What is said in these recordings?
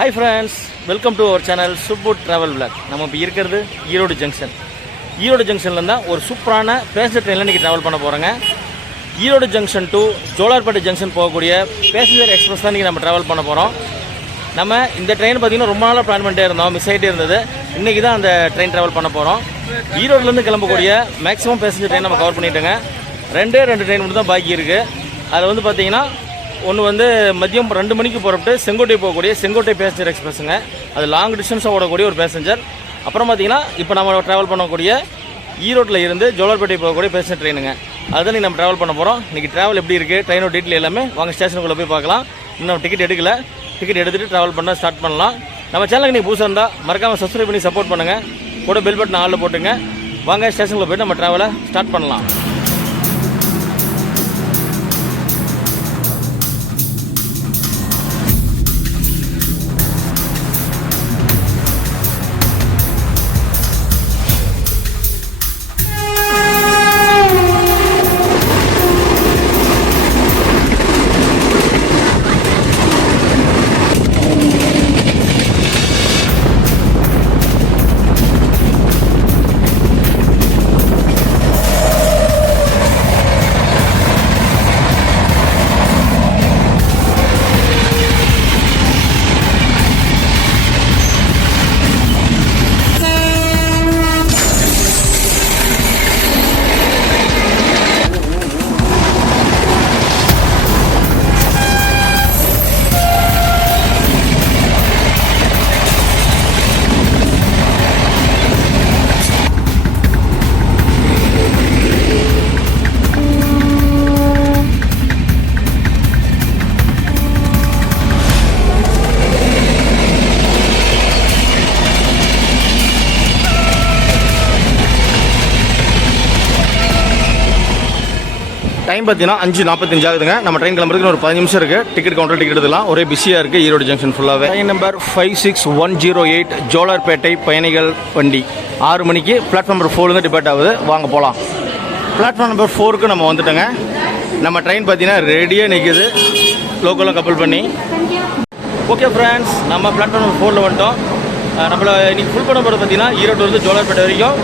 Hi friends, welcome to our channel Subbu Travel Vlog. நம்ம இப்போ இருக்கிறது ஈரோடு ஜங்ஷன். ஈரோடு ஜங்ஷன்ல இருந்தா ஒரு சூப்பரான பேசஞ்சர் ட்ரெயின்ல இன்னைக்கு டிராவல் பண்ண போறோங்க. Erode junction to Jolarpettai junction போகக்கூடிய பேசஞ்சர் எக்ஸ்பிரஸ் தான் இன்னைக்கு நம்ம டிராவல் பண்ண போறோம். நம்ம இந்த ட்ரெயின் பார்த்தீங்கன்னா ரொம்ப நாளாக பிளான் பண்ணிட்டே இருந்தோம், மிஸ் ஆகிட்டே இருந்தது. இன்றைக்கி தான் அந்த ட்ரெயின் ட்ராவல் பண்ண போகிறோம். ஈரோடுலேருந்து கிளம்பக்கூடிய மேக்ஸிமம் பேசஞ்சர் ட்ரெயின் நம்ம கவர் பண்ணிட்டோங்க. ரெண்டு ட்ரெயின் மட்டும் தான் பாக்கி இருக்குது. அதில் வந்து பார்த்தீங்கன்னா ஒன்று மதியம் 2 மணிக்கு புறப்பட்டு செங்கோட்டை போகக்கூடிய செங்கோட்டை பேசஞ்சர் எக்ஸ்பிரஸுங்க. அது லாங் டிஸ்டன்ஸாக ஓடக்கூடிய ஒரு பேசஞ்சர். அப்புறம் பார்த்தீங்கன்னா இப்போ நம்ம ட்ராவல் பண்ணக்கூடிய ஈரோட்டில் இருந்து ஜோலார்பேட்டை போகக்கூடிய பேசஞ்சர் ட்ரெயினுங்க. அதுதான் நம்ம ட்ராவல் பண்ண போகிறோம். இன்றைக்கி ட்ராவல் எப்படி இருக்குது, ட்ரெயினோட டீட்டெயில் எல்லாமே வாங்க ஸ்டேஷனுக்குள்ளே போய் பார்க்கலாம். இன்னும் டிக்கெட் எடுக்கல, டிக்கெட் எடுத்துகிட்டு ட்ராவல் பண்ண ஸ்டார்ட் பண்ணலாம். நம்ம சேனலுக்கு நீங்கள் புதுசாக இருந்தால் மறக்காமல் சப்ஸ்கிரைப் பண்ணி சப்போர்ட் பண்ணுங்கள். கூட பெல் பட்டன் ஆளில் போட்டுங்க. வாங்க ஸ்டேஷனுக்குள்ளே போய்ட்டு நம்ம ட்ராவலை ஸ்டார்ட் பண்ணலாம். டைம் பார்த்தீங்கன்னா 5:45 ஆகுதுங்க. நம்ம ட்ரெயின் கிளம்புறதுக்கு ஒரு 15 நிமிஷம் இருக்குது. டிக்கெட் கவுண்டர் டிக்கெட் எடுத்துலாம். ஒரே பிஸியாக இருக்குது ஈரோடு ஜங்ஷன் ஃபுல்லாகவே. ட்ரெயின் நம்பர் 56108 ஜோலார்பேட்டை பயணிகள் வண்டி 6 மணிக்கு பிளாட்ஃபார்ம் நம்பர் 4 டிபார்ட் ஆகுது. வாங்க போகலாம். பிளாட்ஃபார்ம் நம்பர் 4க்கு நம்ம வந்துட்டோங்க. நம்ம ட்ரெயின் பார்த்தீங்கன்னா ரெடியாக நிற்கிது, லோக்கலும் கப்பல் பண்ணி. ஓகே ஃப்ரெண்ட்ஸ், நம்ம பிளாட்ஃபார்ம் நம்பர் 4ல் வந்துட்டோம். நம்மளை இன்றைக்கி ஃபுல் பண்ண போகிறது பார்த்தீங்கன்னா ஈரோடு வந்து ஜோலார்பேட்டை வரைக்கும்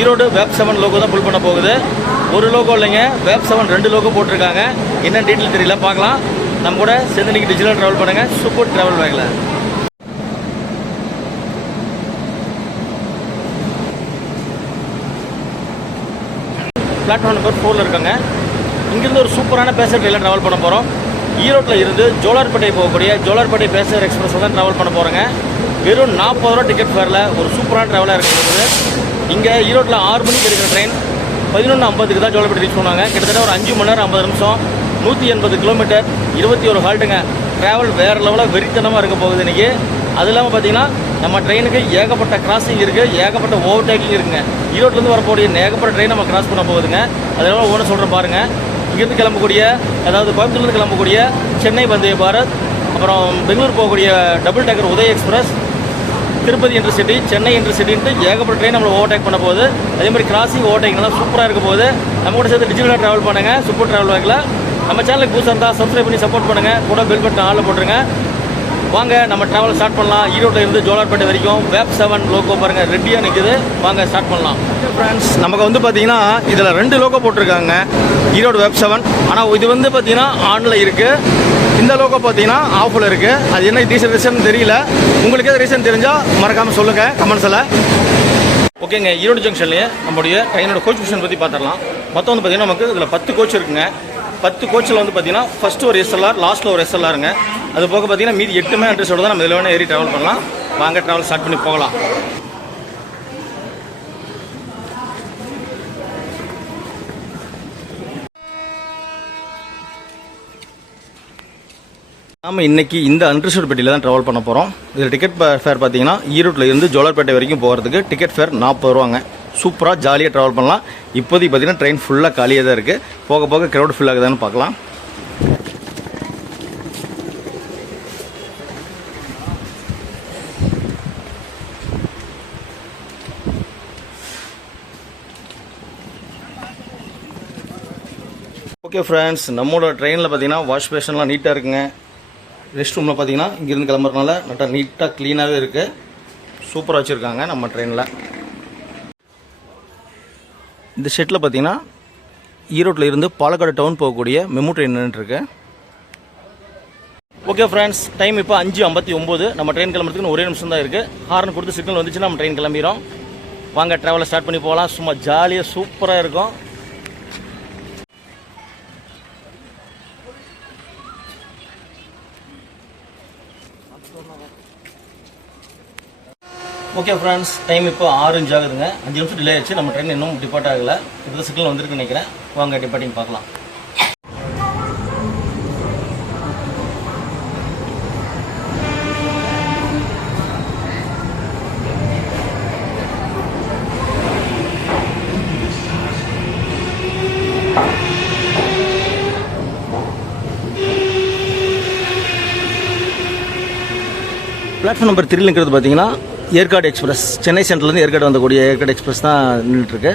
ஈரோடு வேப் 7 லோகோ தான் ஃபுல் பண்ண போகுது. ஒரு லோகோ இல்லைங்க, வேப் 7 2 லோகோ போட்டிருக்காங்க. என்ன டீட்டெயில் தெரியல, பார்க்கலாம். நம்ம கூட சேர்ந்து இன்றைக்கி டிஜிட்டல் ட்ராவல் பண்ணுங்கள் சூப்பர் ட்ராவல் பேக்கில். பிளாட்ஃபார்ம் நம்பர் 4ல் இருக்காங்க. இங்கேருந்து ஒரு சூப்பரான பேசஞ்சர் ட்ரெயினில் ட்ராவல் பண்ண போகிறோம். ஈரோட்டில் இருந்து ஜோலார்பேட்டை போகக்கூடிய ஜோலார்பேட்டை பேசஞ்சர் எக்ஸ்பிரஸ் தான் ட்ராவல் பண்ண போகிறோங்க. வெறும் 40 ரூபா டிக்கெட் ஃபேரில் ஒரு சூப்பரான ட்ராவலாக இருக்கிறது. இங்கே ஈரோட்டில் 6 மணிக்கு இருக்கிற ட்ரெயின் 11:50 தான் ஜோலார்பேட்டை ரீச் பண்ணுவாங்க. கிட்டத்தட்ட ஒரு 5 மணி நேரம் 50 நிமிஷம், 180 கிலோமீட்டர், 21 ஹால்ட்டுங்க. ட்ராவல் வேறு லெவலாக வெறித்தனமாக இருக்க போகுது இன்றைக்கி. அது இல்லாமல் பார்த்தீங்கன்னா நம்ம ட்ரெயினுக்கு ஏகப்பட்ட கிராசிங் இருக்குது, ஏகப்பட்ட ஓவர்டேக்கிங் இருக்குங்க. ஈரோட்டிலேருந்து வரக்கூடிய ஏகப்பட்ட ட்ரெயின் நம்ம கிராஸ் பண்ண போகுதுங்க. அதனால ஒன்று சொல்கிறேன் பாருங்கள். இங்கேருந்து கிளம்பக்கூடிய, அதாவது கோயம்புத்தூர்லேருந்து கிளம்பக்கூடிய சென்னை வந்தே பாரத், அப்புறம் பெங்களூர் போகக்கூடிய double decker Uday express, Tirupati intercity, Chennai இன்டர்சிட்டின்ட்டு ஏகப்பட்ட ட்ரெயின் நம்மளை ஓவர்டேக் பண்ண போகுது. அதே மாதிரி கிராசிங் ஓவர்டேக்லாம் சூப்பராக இருக்க போகுது. நம்ம கூட சேர்த்து டிஜிட்டலாக ட்ராவல் பண்ணுங்கள் சூப்பர் ட்ராவல் பேக்கில். நம்ம சேனலுக்கு புதுசாக இருந்தால் சப்ஸ்கிரைப் பண்ணி சப்போர்ட் பண்ணுங்கள். கூட பெல் பட்டன் ஆளில் போட்டுருங்க. வாங்க நம்ம ட்ராவல் ஸ்டார்ட் பண்ணலாம். ஈரோட்டில் இருந்து ஜோலார்பேட்டை வரைக்கும் வேப் 7 லோகோ பாருங்கள் ரெடியாக நிற்குது. வாங்க ஸ்டார்ட் பண்ணலாம். ஃப்ரெண்ட்ஸ், நமக்கு வந்து பார்த்தீங்கன்னா இதில் 2 லோகோ போட்டிருக்காங்க ஈரோடு வேப் 7. ஆனால் இது வந்து பார்த்தீங்கன்னா ஆனில் இருக்குது. இந்த லோகோ பார்த்தீங்கன்னா ஆஃபில் இருக்குது. அது என்ன ரீசன் தெரியல. உங்களுக்கு எது ரீசன் தெரிஞ்சால் மறக்காமல் சொல்லுங்கள் கமெண்ட்ஸில். ஓகேங்க, ஈரோடு ஜங்ஷன்லேயே நம்மளுடைய ட்ரெயினோட கோச் மிஷன் பற்றி பார்த்துடலாம். மொத்தம் வந்து பார்த்தீங்கன்னா நமக்கு இதில் 10 கோச் இருக்குங்க. 10 கோச்சில் வந்து பார்த்தீங்கன்னா ஃபஸ்ட்டு ஒரு SLR, லாஸ்ட்டில் ஒரு SLRங்க. அது போக பார்த்தீங்கன்னா மீதி 8 அட்ரஸோடு தான் நம்ம இதில் வேணால் ஏறி ட்ராவல் பண்ணலாம். வாங்க ட்ராவல் ஸ்டார்ட் பண்ணி போகலாம். நாம் இன்றைக்கி இந்த அன்ரிசர்வ்ட் பெட்டியில் தான் ட்ராவல் பண்ண போகிறோம். இதில் டிக்கெட் ஃபேர் பார்த்தீங்கன்னா ஈரோட்டில் இருந்து ஜோலார்பேட்டை வரைக்கும் போகிறதுக்கு டிக்கெட் ஃபேர் 40 ரூபாங்க. சூப்பராக ஜாலியாக ட்ராவல் பண்ணலாம். இப்போதைக்கு பார்த்தீங்கன்னா ட்ரெயின் ஃபுல்லாக காலியாக தான் இருக்குது. போக போக க்ரௌட் ஃபுல் ஆகுதான்னு பார்க்கலாம். ஓகே ஃப்ரெண்ட்ஸ், நம்மளோட ட்ரெயினில் பார்த்தீங்கன்னா வாஷ் பேஷன்லாம் நீட்டாக இருக்குங்க. ரெஸ்ட் ரூமில் பார்த்தீங்கன்னா இங்கேருந்து கிளம்புறதுனால நல்லா நீட்டாக க்ளீனாகவே இருக்குது. சூப்பராக வச்சுருக்காங்க நம்ம ட்ரெயினில். இந்த ஷெட்டில் பார்த்தீங்கன்னா ஈரோட்டில் இருந்து பாலக்காடு டவுன் போகக்கூடிய மெமு ட்ரெயின் நின்றுருக்கு. ஓகே ஃப்ரெண்ட்ஸ், டைம் இப்போ 5:59. நம்ம ட்ரெயின் கிளம்புறதுக்கு ஒரே நிமிஷம் தான் இருக்குது. ஹார்ன் கொடுத்து சிக்னல் வந்துச்சுன்னா நம்ம ட்ரெயின் கிளம்பிடும். வாங்க ட்ராவலை ஸ்டார்ட் பண்ணி போகலாம். சும்மா ஜாலியாக சூப்பராக இருக்கும். ஓகே ஃப்ரெண்ட்ஸ், டைம் இப்போ 6:05 ஆகுதுங்க. 5 நிமிஷம் டிலே ஆச்சு. நம்ம ட்ரெயின் இன்னும் டிபார்ட் ஆகலை. இப்போ சிக்னல் வந்துருக்குன்னு நினைக்கிறேன். வாங்க டிபார்ட்டிங் பார்க்கலாம். பிளாட்ஃபார்ம் நம்பர் 3ங்கிறது பார்த்தீங்கன்னா ஏற்காடு எக்ஸ்பிரஸ். சென்னை சென்ட்ரலேருந்து ஏற்காடு வந்தக்கூடிய ஏற்காடு எக்ஸ்பிரஸ் தான் நின்றுட்டுருக்கு.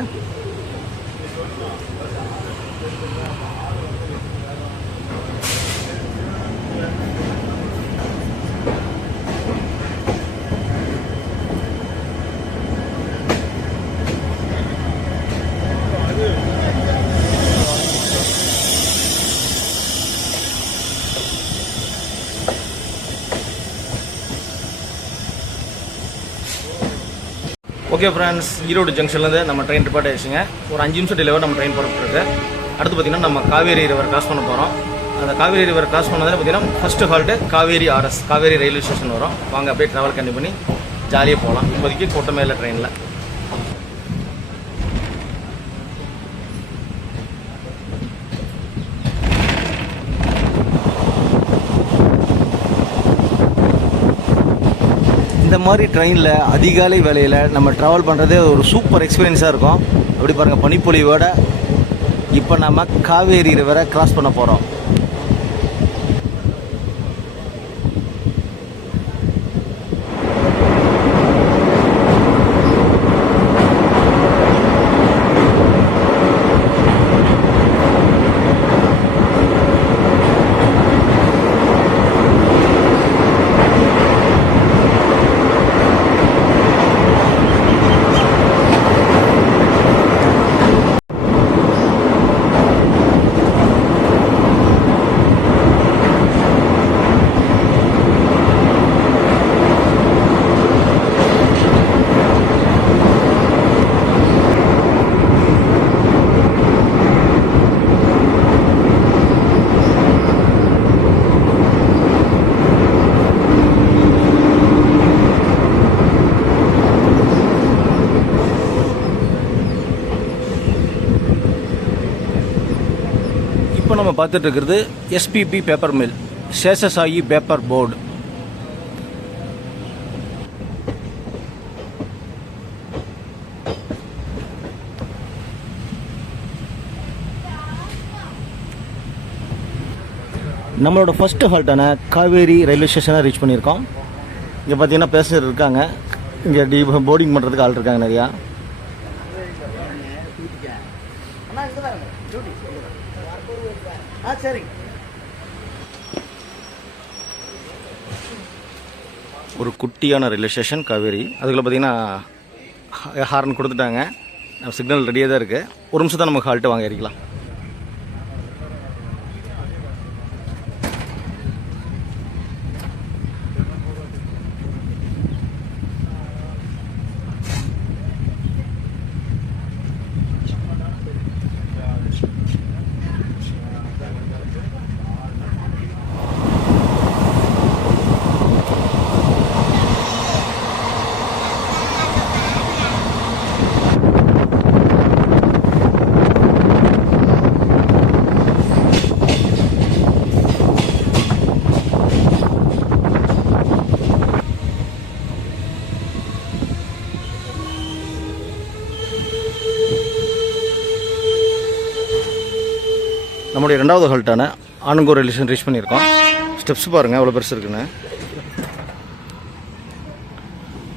ஓகே ஃப்ரெண்ட்ஸ், ஈரோடு ஜங்ஷன்லேருந்து நம்ம ட்ரெயின் டிபார்ட் ஆயிடுச்சுங்க. ஒரு 5 நிமிஷம் டிலேவாக நம்ம ட்ரெயின் புறப்பட்டுருக்கு. அடுத்து பார்த்திங்கன்னா நம்ம காவேரி ரிவர் கிராஸ் பண்ண போகிறோம். அந்த காவேரி ரிவர் கிராஸ் பண்ணதில் பார்த்திங்கன்னா first halt Kaveri RS, Kaveri railway station வரும். வாங்க அப்படியே ட்ராவல் கண்டினியூ பண்ணி ஜாலியாக போகலாம். இப்போதைக்கு கூட்டமே இல்லை ட்ரெயினில். இந்த மாதிரி ட்ரெயினில் அதிகாலை வேலையில் நம்ம ட்ராவல் பண்ணுறதே ஒரு சூப்பர் எக்ஸ்பீரியன்ஸாக இருக்கும். அப்படி பாருங்கள், பனிப்பொழிவோட இப்போ நம்ம காவேரி ரிவரை கிராஸ் பண்ண போகிறோம். இப்போ நம்ம பார்த்துட்டு இருக்கிறது SPB paper mill, Seshasayee paper board. நம்மளோட ஃபஸ்ட்டு ஹால்ட்டான காவேரி ரயில்வே ஸ்டேஷனை ரீச் பண்ணியிருக்கோம். இங்கே பார்த்தீங்கன்னா பேசஞ்சர் இருக்காங்க. இங்கே போர்டிங் பண்ணுறதுக்கு ஆள் இருக்காங்க நிறையா. ஒரு குட்டியான ரயில்வே ஸ்டேஷன் காவேரி. அதுக்குள்ள பார்த்தீங்கன்னா ஹார்ன் கொடுத்துட்டாங்க. சிக்னல் ரெடியாக தான் இருக்குது. ஒரு நிமிஷம் தான் நமக்கு ஹால்ட்டு வாங்க ஏறிக்கலாம். நம்முடைய ரெண்டாவது ஹால்ட்டான ஆனங்கூர் ரயில்வே ஸ்டேஷன் ரீச் பண்ணியிருக்கோம். ஸ்டெப்ஸ் பாருங்கள் எவ்வளோ பெருசு இருக்குன்னு.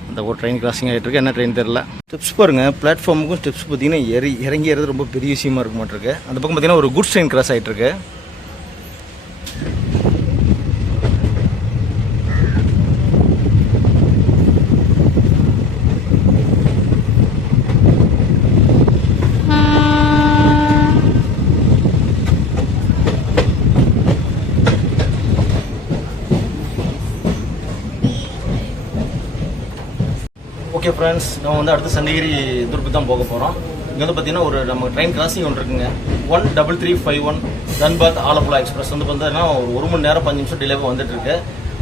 அந்த ஒரு ட்ரெயின் கிராசிங் ஆகிட்டு இருக்கு. என்ன ட்ரெயின் தெரில. ஸ்டெப்ஸ் பாருங்கள், பிளாட்ஃபார்முக்கும் ஸ்டெப்ஸ் பார்த்தீங்கன்னா இறங்கி ஏறது ரொம்ப பெரிய விஷயமா இருக்க மாட்டிருக்கு. அந்த பக்கம் பார்த்தீங்கன்னா ஒரு குட்ஸ் ட்ரெயின் கிராஸ் ஆகிட்டு இருக்கு. ஓகே ஃப்ரெண்ட்ஸ், நம்ம வந்து அடுத்து சண்டிகிரி துர்க்கு தான் போக போகிறோம். இங்கே வந்து பார்த்தீங்கன்னா ஒரு நம்ம ட்ரெயின் கிராசிங் ஒன்று இருக்குங்க. 13351 தன்பாத் ஆலப்புழா எக்ஸ்பிரஸ் வந்து பார்த்தீங்கன்னா ஒரு மணி நேரம் 5 நிமிஷம் டிலேவாக வந்துட்டு இருக்கு.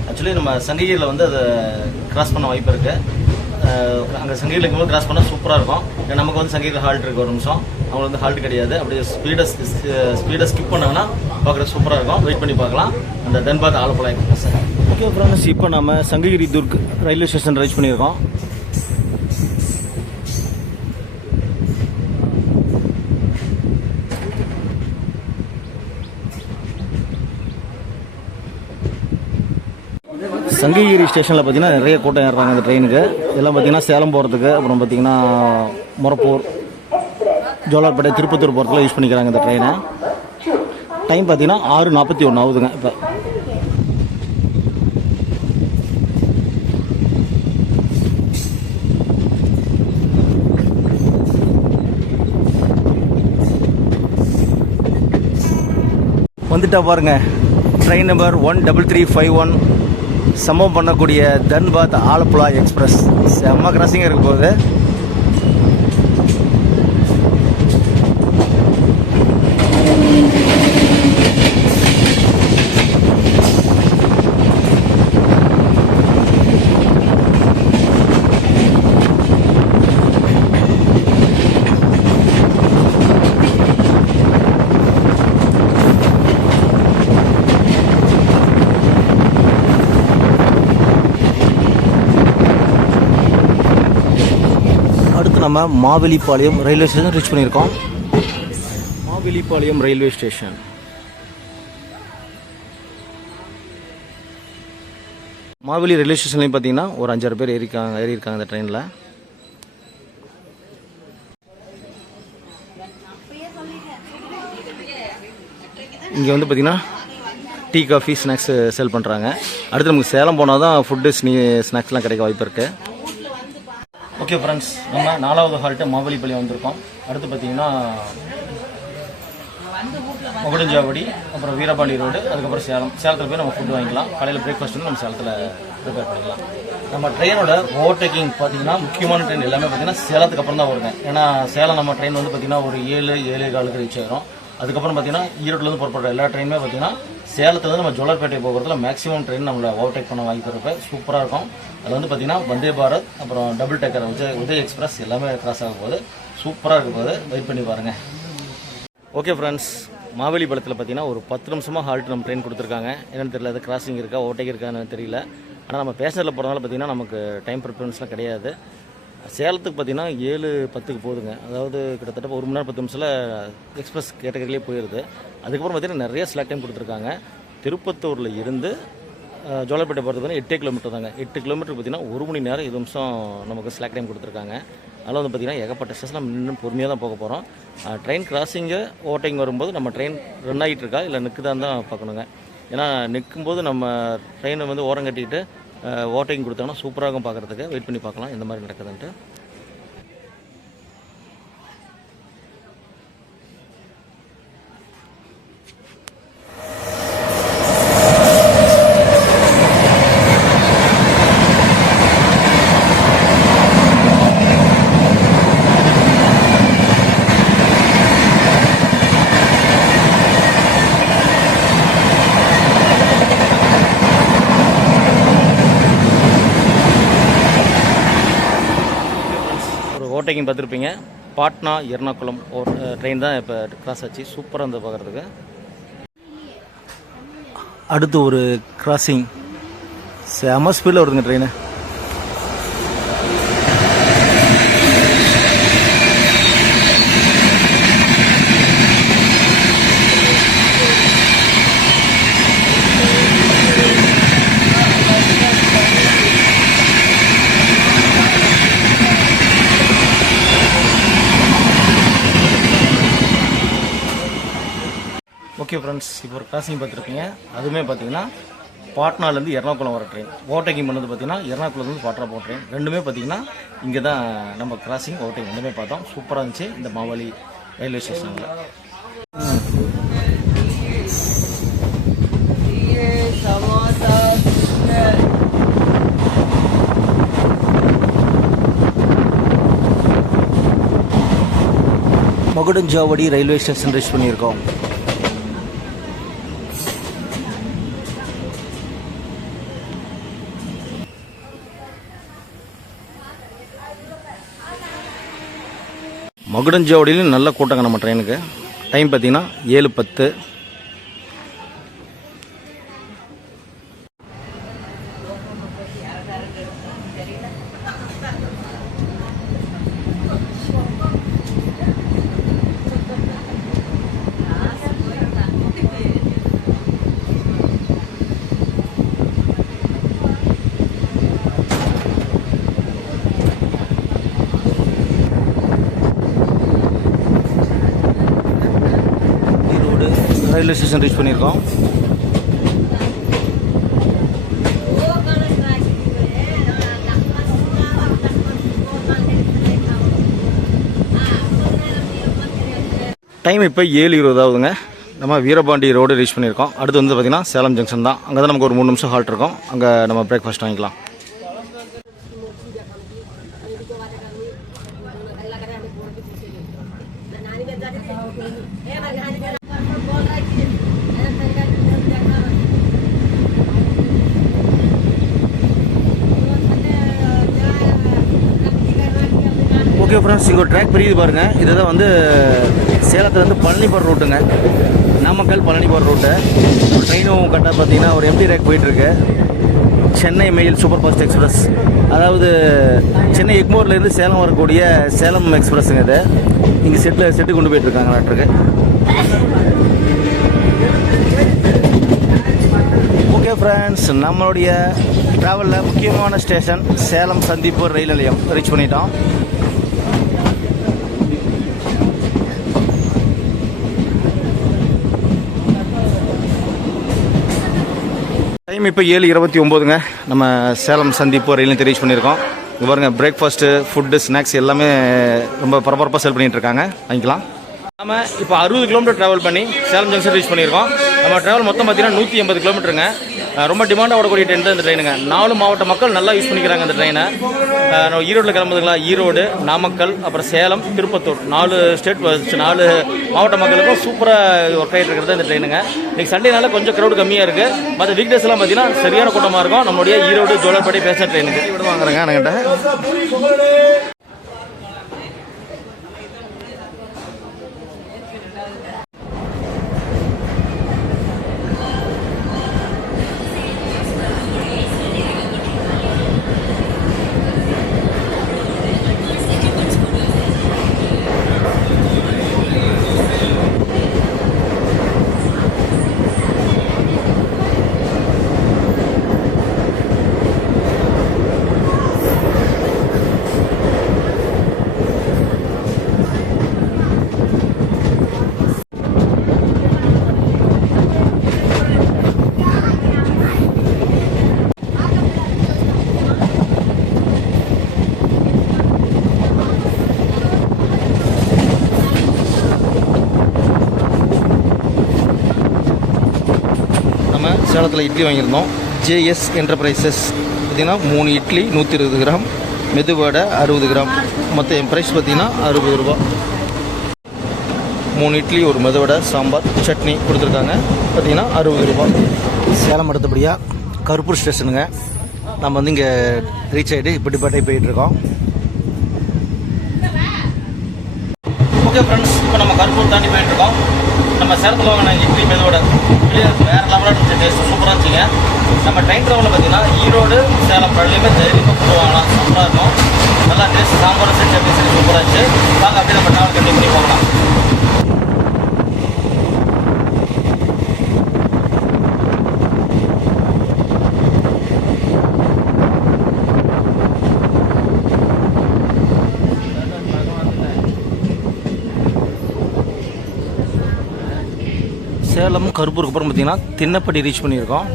ஆக்சுவலி நம்ம சண்டிகிரியில் வந்து அதை கிராஸ் பண்ண வாய்ப்பு இருக்குது. அங்கே சங்கீரில் இருக்கும்போது கிராஸ் பண்ணால் சூப்பராக இருக்கும். ஏன்னா நமக்கு வந்து சங்கீரில் ஹால்ட் இருக்குது ஒரு நிமிஷம், அவங்களுக்கு வந்து ஹால்ட் கிடையாது. அப்படியே ஸ்பீடை ஸ்கிப் பண்ணாங்கன்னா பார்க்குறது சூப்பராக இருக்கும். வெயிட் பண்ணி பார்க்கலாம் அந்த Dhanbad Alappuzha express. Okay friends, இப்போ நம்ம Sankagiri Durg railway station reach பண்ணியிருக்கோம். சங்ககிரி ஸ்டேஷனில் பார்த்தீங்கன்னா நிறைய கூட்டம் ஏறுறாங்க அந்த ட்ரெயினுக்கு. இதெல்லாம் பார்த்தீங்கன்னா சேலம் போகிறதுக்கு, அப்புறம் பார்த்தீங்கன்னா மொரப்பூர், ஜோலார்பேட்டை, திருப்பத்தூர் போகிறதுக்குலாம் யூஸ் பண்ணிக்கிறாங்க இந்த ட்ரெயினை. டைம் பார்த்தீங்கன்னா 6:41 ஆகுதுங்க. இப்போ வந்துட்டா பாருங்க, ட்ரெயின் நம்பர் 13351 சம்பவம் பண்ணக்கூடிய தன்பாத் ஆலப்புழா எக்ஸ்பிரஸ். செம்ம கிராசிங் இருக்க போகுது. நம்ம மாவேலிப்பாளையம் ரயில்வே ஸ்டேஷன் ரீச் பண்ணியிருக்கோம். மாவேலிப்பாளையம் ரயில்வே ஸ்டேஷன். மாவேலி ரயில்வே ஸ்டேஷன்லையும் பார்த்தீங்கன்னா ஒரு 5-6 பேர் ஏறியிருக்காங்க இந்த ட்ரெயினில். இங்கே வந்து பார்த்தீங்கன்னா டீ, காஃபி, ஸ்நாக்ஸ் சேல் பண்ணுறாங்க. அடுத்து நமக்கு சேலம் போனால் தான் ஃபுட்டு ஸ்நாக்ஸ்லாம் கிடைக்க வாய்ப்பு இருக்குது. ஓகே ஃப்ரெண்ட்ஸ், நம்ம 4வது ஹால்ட்டு மாவேலிப்பாளையம் வந்திருக்கோம். அடுத்து பார்த்தீங்கன்னா மகுடஞ்சாவடி, அப்புறம் வீரபாண்டி ரோடு, அதுக்கப்புறம் சேலத்தில் போய் நம்ம ஃபுட் வாங்கிக்கலாம். காலையில் பிரேக்ஃபாஸ்ட் வந்து நம்ம சேலத்தில் ப்ரிப்பேர் பண்ணிக்கலாம். நம்ம ட்ரெயினோட ஓவர்டேக்கிங் பார்த்தீங்கன்னா முக்கியமான ட்ரெயின் எல்லாமே பார்த்தீங்கன்னா சேலத்துக்கு அப்புறம் தான் வருங்க. ஏன்னா சேலம் நம்ம ட்ரெயின் வந்து பார்த்தீங்கன்னா ஒரு 7-7:15 ரீச் ஆகிரும். அதுக்கப்புறம் பார்த்தீங்கன்னா ஈரோட்டிலேருந்து புறப்படுற எல்லா ட்ரெயினுமே பார்த்தீங்கன்னா சேலத்துலேருந்து நம்ம ஜோலார்பேட்டை போகிறதுல மேக்ஸிமம் ட்ரெயின் நம்மளை ஓவர்டேக் பண்ண வாய்ப்பு இருப்ப சூப்பராக இருக்கும். அது வந்து பார்த்தீங்கன்னா வந்தே பாரத், அப்புறம் டபுள் டேக்கர், உதய் எக்ஸ்பிரஸ் எல்லாமே கிராஸ் ஆகும் போது சூப்பராக இருக்கும் போது வெயிட் பண்ணி பாருங்கள். ஓகே ஃப்ரெண்ட்ஸ், மாவேலிபாளையத்தில் பார்த்தீங்கன்னா ஒரு 10 நிமிஷமாக ஹால்ட் நம்ம ட்ரெயின் கொடுத்துருக்காங்க. என்னென்னு தெரியல, அது கிராசிங் இருக்கா ஓவர்டேக் இருக்கான்னு தெரியல. ஆனால் நம்ம பேசஞ்சரில் போகிறதுனால பார்த்தீங்கன்னா நமக்கு டைம் ப்ரிஃபரன்ஸ்லாம் கிடையாது. சேலத்துக்கு பார்த்தீங்கன்னா 7:10 போகுதுங்க. அதாவது கிட்டத்தட்ட 1 மணி நேரம் 10 நிமிஷத்தில் எக்ஸ்பிரஸ் கேட்டகரியிலே போயிடுது. அதுக்கப்புறம் பார்த்தீங்கன்னா நிறைய ஸ்லாக் டைம் கொடுத்துருக்காங்க. திருப்பத்தூரில் இருந்து ஜோலார்பேட்டை போகிறதுக்கு 8 கிலோமீட்டர் தாங்க. 8 கிலோமீட்டருக்கு பார்த்தீங்கன்னா 1 மணி நேரம் 20 நிமிஷம் நமக்கு ஸ்லாக் டைம் கொடுத்துருக்காங்க. அதில் வந்து பார்த்திங்கன்னா ஏகப்பட்ட ஸ்டேஷன் நம்ம இன்னும் பொறுமையாக தான் போக போகிறோம். ட்ரெயின் கிராசிங்கு ஓவர்டேக்கிங் வரும்போது நம்ம ட்ரெயின் ரன் ஆகிட்டு இருக்கா இல்லை நிற்குதான்னு தான் பார்க்கணுங்க. ஏன்னா நிற்கும்போது நம்ம ட்ரெயினை வந்து ஓரம் கட்டிட்டு ஓவர்டேக்கிங் கொடுத்தாங்கன்னா சூப்பராக பார்க்குறதுக்கு. வெயிட் பண்ணி பார்க்கலாம் எந்த மாதிரி நடக்குதுன்ட்டு. ஓவர்டேக்கிங் பார்த்துருப்பீங்க. பாட்னா எர்ணாகுளம் ட்ரெயின் தான் இப்போ கிராஸ் ஆச்சு. சூப்பராக இருந்து பார்க்குறதுக்கு. அடுத்து ஒரு கிராசிங் செம ஸ்பீடில் வருதுங்க ட்ரெயின். ஓகே ஃப்ரெண்ட்ஸ், இப்போ ஒரு கிராசிங் பார்த்துருப்பீங்க. அதுவுமே பார்த்தீங்கன்னா பாட்னாலேருந்து எர்ணாகுளம் வர ட்ரெயின். ஓவர்டேக்கிங் பண்ணது பார்த்தீங்கன்னா எர்ணாகுளத்துலேருந்து பாட்னா போகிற ட்ரெயின். ரெண்டுமே பார்த்தீங்கன்னா இங்கே தான் நம்ம கிராசிங் ஓவர்டேக்கிங் ரெண்டுமே பார்த்தோம். சூப்பராக இருந்துச்சு இந்த மாவேலி ரயில்வே ஸ்டேஷனில். மகுடஞ்சாவடி ரயில்வே ஸ்டேஷன் ரீச் பண்ணியிருக்கோம். மகுடஞ்சாவடியிலும் நல்ல கூட்டங்க நம்ம ட்ரெயினுக்கு. டைம் பார்த்தீங்கன்னா 7:10. ரயில்வே ஸ்டேஷன் ரீச் பண்ணியிருக்கோம். டைம் இப்போ 7:20 ஆகுதுங்க. நம்ம வீரபாண்டி ரோடு ரீச் பண்ணியிருக்கோம். அடுத்து வந்து பார்த்திங்கன்னா சேலம் ஜங்ஷன் தான். அங்கே தான் நமக்கு ஒரு 3 நிமிஷம் ஹால்ட் இருக்கும். அங்கே நம்ம பிரேக்ஃபாஸ்ட் வாங்கிக்கலாம். ஓகே ஃப்ரெண்ட்ஸ், இங்கே ஒரு ட்ராக் பெரிய பாருங்கள். இதுதான் வந்து சேலத்துலேருந்து பழனி போகிற ரூட்டுங்க. நாமக்கல் பழனி போகிற ரூட்டு. ட்ரெயினும் கரெக்டாக பார்த்தீங்கன்னா ஒரு எம்டி ரேக் போயிட்டுருக்கு. Chennai mail super fast express, அதாவது சென்னை எக்மோர்லேருந்து சேலம் வரக்கூடிய சேலம் எக்ஸ்பிரஸுங்க. இது இங்கே செட்டு கொண்டு போயிட்டுருக்காங்க நாட்டுக்கு. ஓகே ஃப்ரெண்ட்ஸ், நம்மளுடைய ட்ராவலில் முக்கியமான ஸ்டேஷன் சேலம் சந்திப்பு ரயில் நிலையம் ரீச் பண்ணிட்டோம். டைம் இப்போ 7:29ங்க. நம்ம சேலம் சந்திப்பு ரயில் நிலையத்தை ரீச் பண்ணியிருக்கோம். இங்கே பாருங்கள், பிரேக்ஃபாஸ்ட்டு, ஃபுட்டு, ஸ்நாக்ஸ் எல்லாமே ரொம்ப பரபரப்பாக சேல் பண்ணிகிட்டு இருக்காங்க. வாங்கிக்கலாம். நம்ம இப்போ 60 கிலோமீட்டர் ட்ராவல் பண்ணி சேலம் ஜங்ஷன் ரீச் பண்ணியிருக்கோம். நம்ம ட்ராவல் மொத்தம் பார்த்தீங்கன்னா 180 கிலோமீட்டருங்க. ரொம்ப டிமாண்டாக ஓடக்கூடிய ட்ரெயின் தான் இந்த ட்ரெயினுங்க. 4 மாவட்ட மக்கள் நல்லா யூஸ் பண்ணிக்கிறாங்க இந்த ட்ரெயினை. நம்ம ஈரோட்டில் கிளம்புதுங்களா, ஈரோடு, நாமக்கல், அப்புறம் சேலம், திருப்பத்தூர் 4 ஸ்டேட் 4 மாவட்ட மக்களுக்கும் சூப்பராக ஒர்க் ஆகிட்டு இருக்கிறது இந்த ட்ரெயினுங்க. இன்றைக்கி சண்டேனால கொஞ்சம் க்ரௌடு கம்மியாக இருக்குது. மற்ற வீக் டேஸ்லாம் பார்த்தீங்கன்னா சரியான கூட்டமாக இருக்கும். நம்மளுடைய ஈரோடு ஜோலார்பேட்டை பேச ட்ரெயினுக்கு விட வாங்குறேங்க என்கிட்ட. சேலத்தில் இட்லி வாங்கியிருந்தோம். ஜேஎஸ் என்டர்பிரைசஸ் பார்த்திங்கன்னா 3 இட்லி 120 கிராம், மெதுவடை 60 கிராம், மொத்த ப்ரைஸ் பார்த்திங்கன்னா 60 ரூபா. 3 இட்லி, ஒரு மெதுவடை, சாம்பார், சட்னி கொடுத்துருக்காங்க. பார்த்திங்கன்னா 60 ரூபா. சேலம் அடுத்தபடியாக கருப்பூர் ஸ்டேஷனுங்க. நம்ம வந்து இங்கே ரீச் ஆகிட்டு இப்போ டிபார்ட்டை போயிட்டுருக்கோம். ஓகே ஃப்ரெண்ட்ஸ், இப்போ நம்ம கருப்பூர் தாண்டி போயிட்டுருக்கோம். நம்ம சேலத்தில் வாங்கின இட்லி மெதுவடை வேறு லெவலாக இருந்துச்சு, டேஸ்ட்டு சூப்பராக இருந்துச்சுங்க. நம்ம ட்ரெயின் ட்ராவலில் பார்த்தீங்கன்னா ஈரோடு சேலம் பள்ளியுமே தைரியமாக ஃபுட்டு வாங்கலாம், சூப்பராக இருக்கும். நல்லா டேஸ்ட், சாம்பார் சரி, சட்னி சரி சூப்பராக இருந்துச்சு. வாங்க அப்படியே நம்ம ட்ராவல் கண்டினியூ பண்ணி போகலாம். சேலம் கருப்பூருக்கு அப்புறம் பார்த்தீங்கன்னா தின்னப்பட்டி ரீச் பண்ணியிருக்கோம்.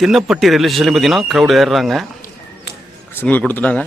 தின்னப்பட்டி ரயில்வே ஸ்டேஷன்லையும் பார்த்தீங்கன்னா க்ரௌடு ஏறுறாங்க. சிக்னல் கொடுத்துட்டாங்க.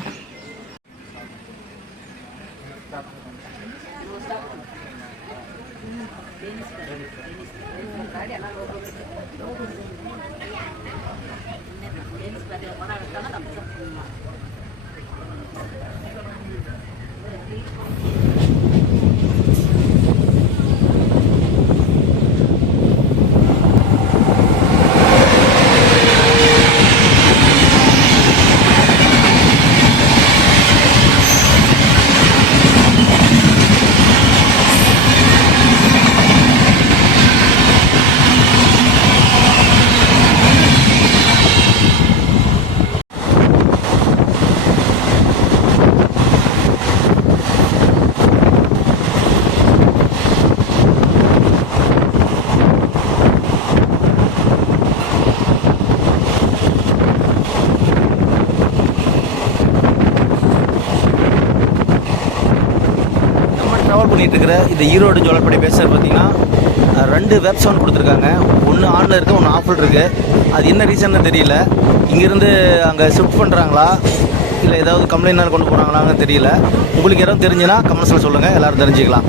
ட்ராவல் பண்ணிகிட்டு இருக்கிற இந்த ஈரோடு ஜோலார்பேட்டை பேசர் பார்த்தீங்கன்னா 2 வெப் சவுண்ட் கொடுத்துருக்காங்க. ஒன்று ஆனில் இருக்குது, ஒன்று ஆஃபில் இருக்குது. அது என்ன ரீசன்னு தெரியல. இங்கேருந்து அங்கே ஷிஃப்ட் பண்ணுறாங்களா இல்லை ஏதாவது கம்ப்ளைண்ட்னால கொண்டு போகிறாங்களான்னு தெரியல. உங்களுக்கு யாரும் தெரிஞ்சுன்னா கமெண்ட்ஸில் சொல்லுங்கள், எல்லோரும் தெரிஞ்சுக்கலாம்.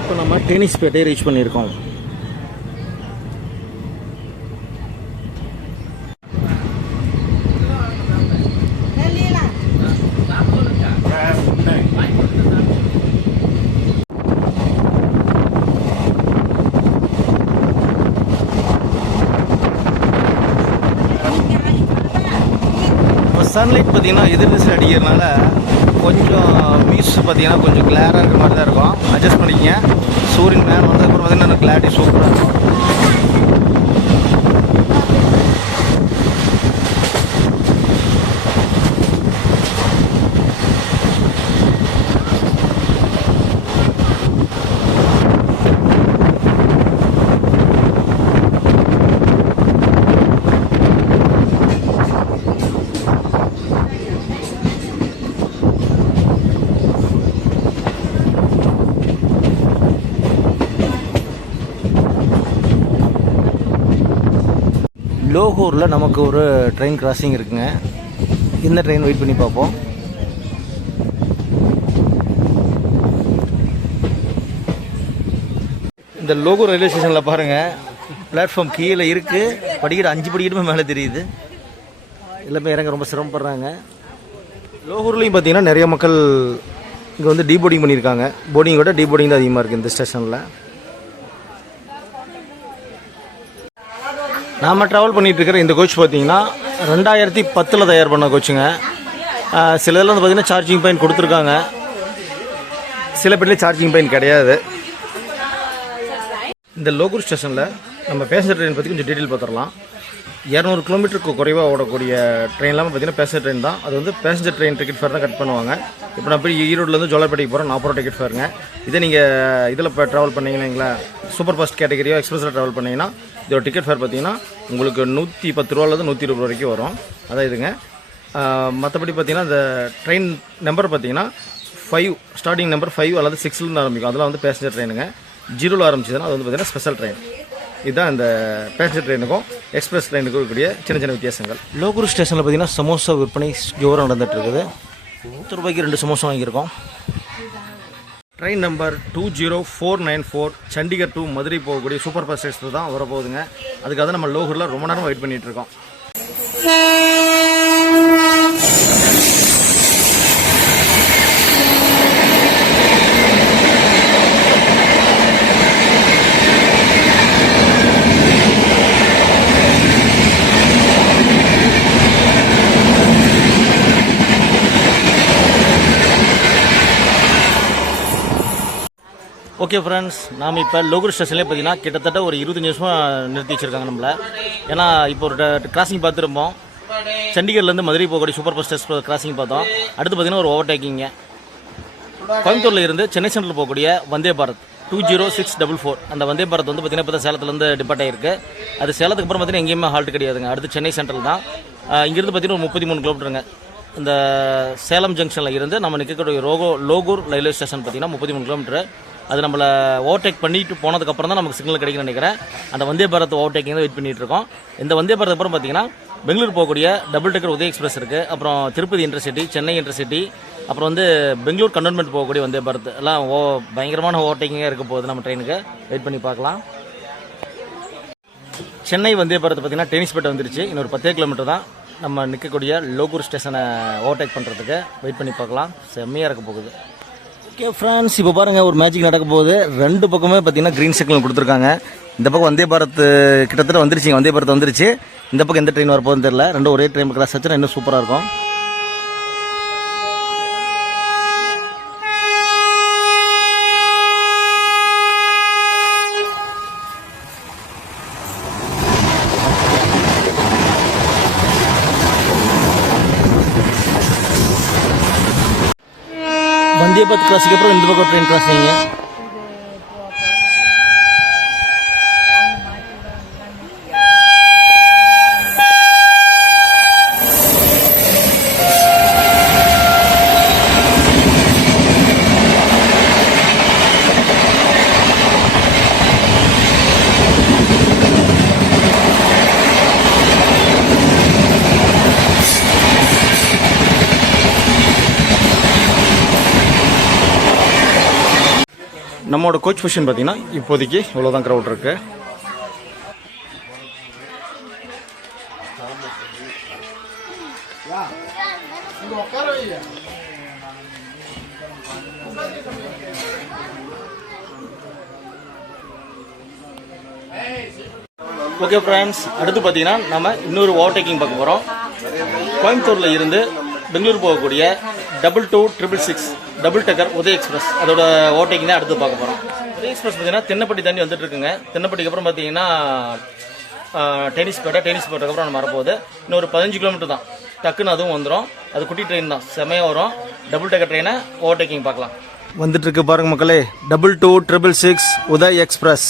இப்போ நம்ம டென்னிஸ்பேட்டையை ரீச் பண்ணியிருக்கோம். சன்லைட் பார்த்தீங்கன்னா எதிர்திசை அடிக்கிறதுனால கொஞ்சம் வியூஸ் பார்த்தீங்கன்னா கொஞ்சம் கிளியராக இருக்கிற மாதிரி தான் இருக்கும். அட்ஜஸ்ட் பண்ணிக்கங்க. சூரியன் மேலே வந்ததுக்கப்புறம் பார்த்தீங்கன்னா கிளாரிட்டி சூப்பராக இருக்கும். லோகூரில் நமக்கு ஒரு ட்ரெயின் கிராசிங் இருக்குங்க. இந்த ட்ரெயின் வெயிட் பண்ணி பார்ப்போம். இந்த லோகூர் ரயில்வே ஸ்டேஷனில் பாருங்கள், பிளாட்ஃபார்ம் கீழே இருக்குது, படிக்கிற 5 படிக்கட்டுமே மேலே தெரியுது. எல்லாமே இறங்க ரொம்ப சிரமப்படுறாங்க. லோகூர்லேயும் பார்த்தீங்கன்னா நிறைய மக்கள் இங்கே வந்து டீபோர்டிங் பண்ணியிருக்காங்க. போர்டிங்கோட டீபோர்டிங் தான் அதிகமாக இருக்குது இந்த ஸ்டேஷனில். நாம் ட்ராவல் பண்ணிகிட்டு இருக்கிற இந்த கோச் பார்த்தீங்கன்னா 2010 தயார் பண்ண கோச்சுங்க. சில இதில் வந்து பார்த்திங்கன்னா சார்ஜிங் பாயிண்ட் கொடுத்துருக்காங்க, சில பேர்லேயே சார்ஜிங் பாயிண்ட் கிடையாது. இந்த லோகூர் ஸ்டேஷனில் நம்ம பேசஞ்சர் ட்ரெயின் பற்றி கொஞ்சம் டீட்டெயில் பார்த்துடலாம். 200 கிலோமீட்டருக்கு குறைவாக ஓடக்கூடிய ட்ரெயின்லாம் பார்த்தீங்கன்னா பேசஞ்சர் ட்ரெயின் தான். அது வந்து பேசஞ்சர் ட்ரெயின் டிக்கெட் ஃபேர் தான் கட் பண்ணுவாங்க. இப்போ நான் போய் ஈரோட்லேருந்து ஜோலார்பேட்டைக்கு போகிறேன், 40 ரூபா டிக்கெட் ஃபேருங்க. இதே நீங்கள் இதில் இப்போ ட்ராவல் பண்ணிங்கன்னா சூப்பர் ஃபாஸ்ட் கேட்டகரியோ எக்ஸ்பிரஸில் ட்ராவல் பண்ணிங்கன்னா இதோட டிக்கெட் ஃபேர் பார்த்தீங்கன்னா உங்களுக்கு 110 ரூபாலேருந்து 120 ரூபா வரைக்கும் வரும். அதான் இதுங்க. மற்றபடி பார்த்தீங்கன்னா இந்த ட்ரெயின் நம்பர் பார்த்தீங்கன்னா 5 ஸ்டார்டிங் நம்பர் 5 அல்லது 6லேருந்து ஆரம்பிக்கும். அதெல்லாம் வந்து பேசஞ்சர் ட்ரெயினுங்க. 0ல் ஆரம்பிச்சதுன்னா அது வந்து பார்த்தீங்கன்னா ஸ்பெஷல் ட்ரெயின். இதுதான் இந்த பேசஞ்சர் ட்ரெயினுக்கும் எக்ஸ்பிரஸ் ட்ரெயினுக்கும் இருக்கக்கூடிய சின்ன சின்ன வித்தியாசங்கள். லோகூர் ஸ்டேஷனில் பார்த்தீங்கன்னா சமோசா விற்பனை ஜோராக நடந்துகிட்டு இருக்குது. 10 ரூபாய்க்கு 2 சமோசா வாங்கியிருக்கோம். Train number 20494 Chandigarh to Madurai போகக்கூடிய சூப்பர் ஃபாஸ்ட் எக்ஸ்பிரஸ் தான் வரப்போகுதுங்க. அதுக்காக தான் நம்ம லோகூரில் ரொம்ப நேரம் வெயிட் பண்ணிகிட்டு இருக்கோம். ஓகே ஃப்ரெண்ட்ஸ், நாம் இப்போ லோகூர் ஸ்டேஷன்லேயே பார்த்தீங்கன்னா கிட்டத்தட்ட ஒரு 25 நிமிஷமாக நிறுத்தி வச்சுருக்காங்க நம்மளை. ஏன்னா இப்போ ஒரு கிராசிங் பார்த்துருப்போம். சண்டிகர்லேருந்து மதுரை போகக்கூடிய சூப்பர் ஃபாஸ்ட் எக்ஸ்பிரஸ் கிராசிங் பார்த்தோம். அடுத்து பார்த்தீங்கன்னா ஒரு ஓவர்டேக்கிங்க. கோயம்புத்தூரில் இருந்து சென்னை சென்ட்ரல் போகக்கூடிய வந்தே பாரத் 20644 அந்த வந்தே பாரத் வந்து பார்த்தீங்கன்னா இப்போ தான் சேலத்துலேருந்து டிபார்ட் ஆகிருக்கு. அது சேலத்துக்கு அப்புறம் பார்த்தீங்கன்னா எங்கேயுமே ஹால்ட் கிடையாதுங்க. அடுத்து சென்னை சென்ட்ரல் தான். இங்கேருந்து பார்த்தீங்கன்னா ஒரு 33 கிலோமீட்டருங்க. இந்த சேலம் ஜங்ஷனில் இருந்து நம்ம நிற்கக்கூடிய லோகூர் ரயில்வே ஸ்டேஷன் பார்த்தீங்கன்னா 33 கிலோமீட்டரு. அது நம்மளை ஓவர்டேக் பண்ணிட்டு போனதுக்கப்புறம் தான் நமக்கு சிக்னல் கிடைக்குன்னு நினைக்கிறேன். அந்த வந்தே பாரத் ஓவர்டேக்கிங் தான் வெயிட் பண்ணிட்டு இருக்கோம். இந்த வந்தே பாரத் அப்புறம் பார்த்தீங்கன்னா பெங்களூர் போகக்கூடிய டபுள் டெக்கர் உதய எக்ஸ்பிரஸ் இருக்குது. அப்புறம் திருப்பதி இன்டர்சிட்டி, சென்னை இன்டர்சிட்டி, அப்புறம் வந்து பெங்களூர் கண்டோன்மெண்ட் போகக்கூடிய வந்தே பாரத் எல்லாம் பயங்கரமான ஓவர்டேக்கிங்காக இருக்க போகுது. நம்ம ட்ரெயினுக்கு வெயிட் பண்ணி பார்க்கலாம். சென்னை வந்தே பாரத் பார்த்தீங்கன்னா டென்னிஸ்பேட்டை வந்துருச்சு. இன்னொரு 10 கிலோமீட்டர் தான் நம்ம நிற்கக்கூடிய லோகூர் ஸ்டேஷனை ஓவர்டேக் பண்ணுறதுக்கு. வெயிட் பண்ணி பார்க்கலாம், செம்மையாக இருக்க போகுது. ஓகே ஃப்ரெண்ட்ஸ், இப்போ பாருங்கள் ஒரு மேஜிக் நடக்க போகுது. 2 பக்கமே பார்த்தீங்கன்னா க்ரீன் சிக்னல் கொடுத்துருக்காங்க. இந்த பக்கம் வந்தே பாரத் கிட்டத்தட்ட வந்துருச்சுங்க, வந்தே பாரத் வந்துருச்சு. இந்த பக்கம் எந்த ட்ரெயின் வரப்போகுதுன்னு தெரியல. ரெண்டும் ஒரே ட்ரெயின் கிராஸ் ஆச்சுன்னா இன்னும் சூப்பராக இருக்கும். வந்தே பாரத் கிராஸுக்கு அப்புறம் இந்த பக்கம் ட்ரெயின் கிராஸிங்க. நம்மளோட கோச் பொசிஷன் பார்த்தீங்கன்னா இப்போதைக்கு இவ்வளோதான் க்ரௌட் இருக்கு. ஓகே ஃப்ரெண்ட்ஸ், அடுத்து பார்த்தீங்கன்னா நம்ம இன்னொரு ஓவர்டேக்கிங் பார்க்க போகிறோம். கோயம்புத்தூரில் இருந்து பெங்களூர் போகக்கூடிய 2266 டபுள் டக்கர் உதய் எக்ஸ்பிரஸ், அதோட ஓவர்டேக்கிங் தான் அடுத்து பார்க்க போகிறோம். உதய் எக்ஸ்பிரஸ் பார்த்தீங்கன்னா தென்னப்பட்டி தாண்டி வந்துட்டு இருக்குங்க. தென்னப்பட்டிக்கு அப்புறம் பார்த்தீங்கன்னா டென்னிஸ்பேட்டை அப்புறம் நம்ம வரப்போகுது. இன்னொரு 15 கிலோமீட்டர் தான், டக்குன்னு அதுவும் வந்துடும். அது குட்டி ட்ரெயின் தான், செமையாக வரும். டபுள் டக்கர் ட்ரெயினை ஓவர்டேக்கிங் பார்க்கலாம். வந்துட்டு இருக்கு பாருங்க மக்களே, 2266 உதய் எக்ஸ்பிரஸ்.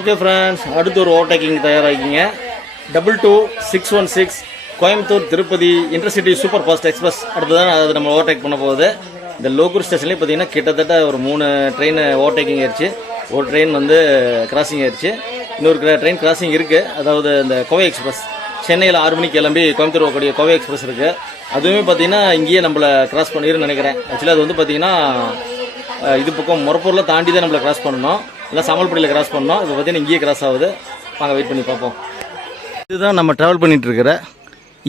ஓகே ஃப்ரெண்ட்ஸ், அடுத்து ஒரு ஓவர்டேக்கிங் தயாராகிங்க. 22616 Coimbatore Tirupati intercity super fast express அடுத்து தான் அது நம்ம ஓவர்டேக் பண்ண போகுது. இந்த லோகூர் ஸ்டேஷன்லேயே பார்த்தீங்கன்னா கிட்டத்தட்ட ஒரு 3 ட்ரெயின் ஓவர்டேக்கிங் ஆயிடுச்சு. ஒரு ட்ரெயின் வந்து கிராசிங் ஆயிடுச்சு, இன்னொரு ட்ரெயின் கிராசிங் இருக்குது. அதாவது இந்த கோவை எக்ஸ்பிரஸ் சென்னையில் 6 மணிக்கு கிளம்பி கோயம்புத்தூர் போகக்கூடிய கோவை எக்ஸ்பிரஸ் இருக்குது. அதுவுமே பார்த்தீங்கன்னா இங்கேயே நம்மளை கிராஸ் பண்ணிடுன்னு நினைக்கிறேன். ஆக்சுவலி அது வந்து பார்த்தீங்கன்னா இது பக்கம் மொரப்பூரில் தாண்டி தான் நம்மளை கிராஸ் பண்ணணும், இல்லை சாமல்படியில் கிராஸ் பண்ணோம். இப்போ பார்த்தீங்கன்னா இங்கேயே கிராஸ் ஆகுது. வாங்க வெயிட் பண்ணி பார்ப்போம். இதுதான் நம்ம ட்ராவல் பண்ணிகிட்டு இருக்கிற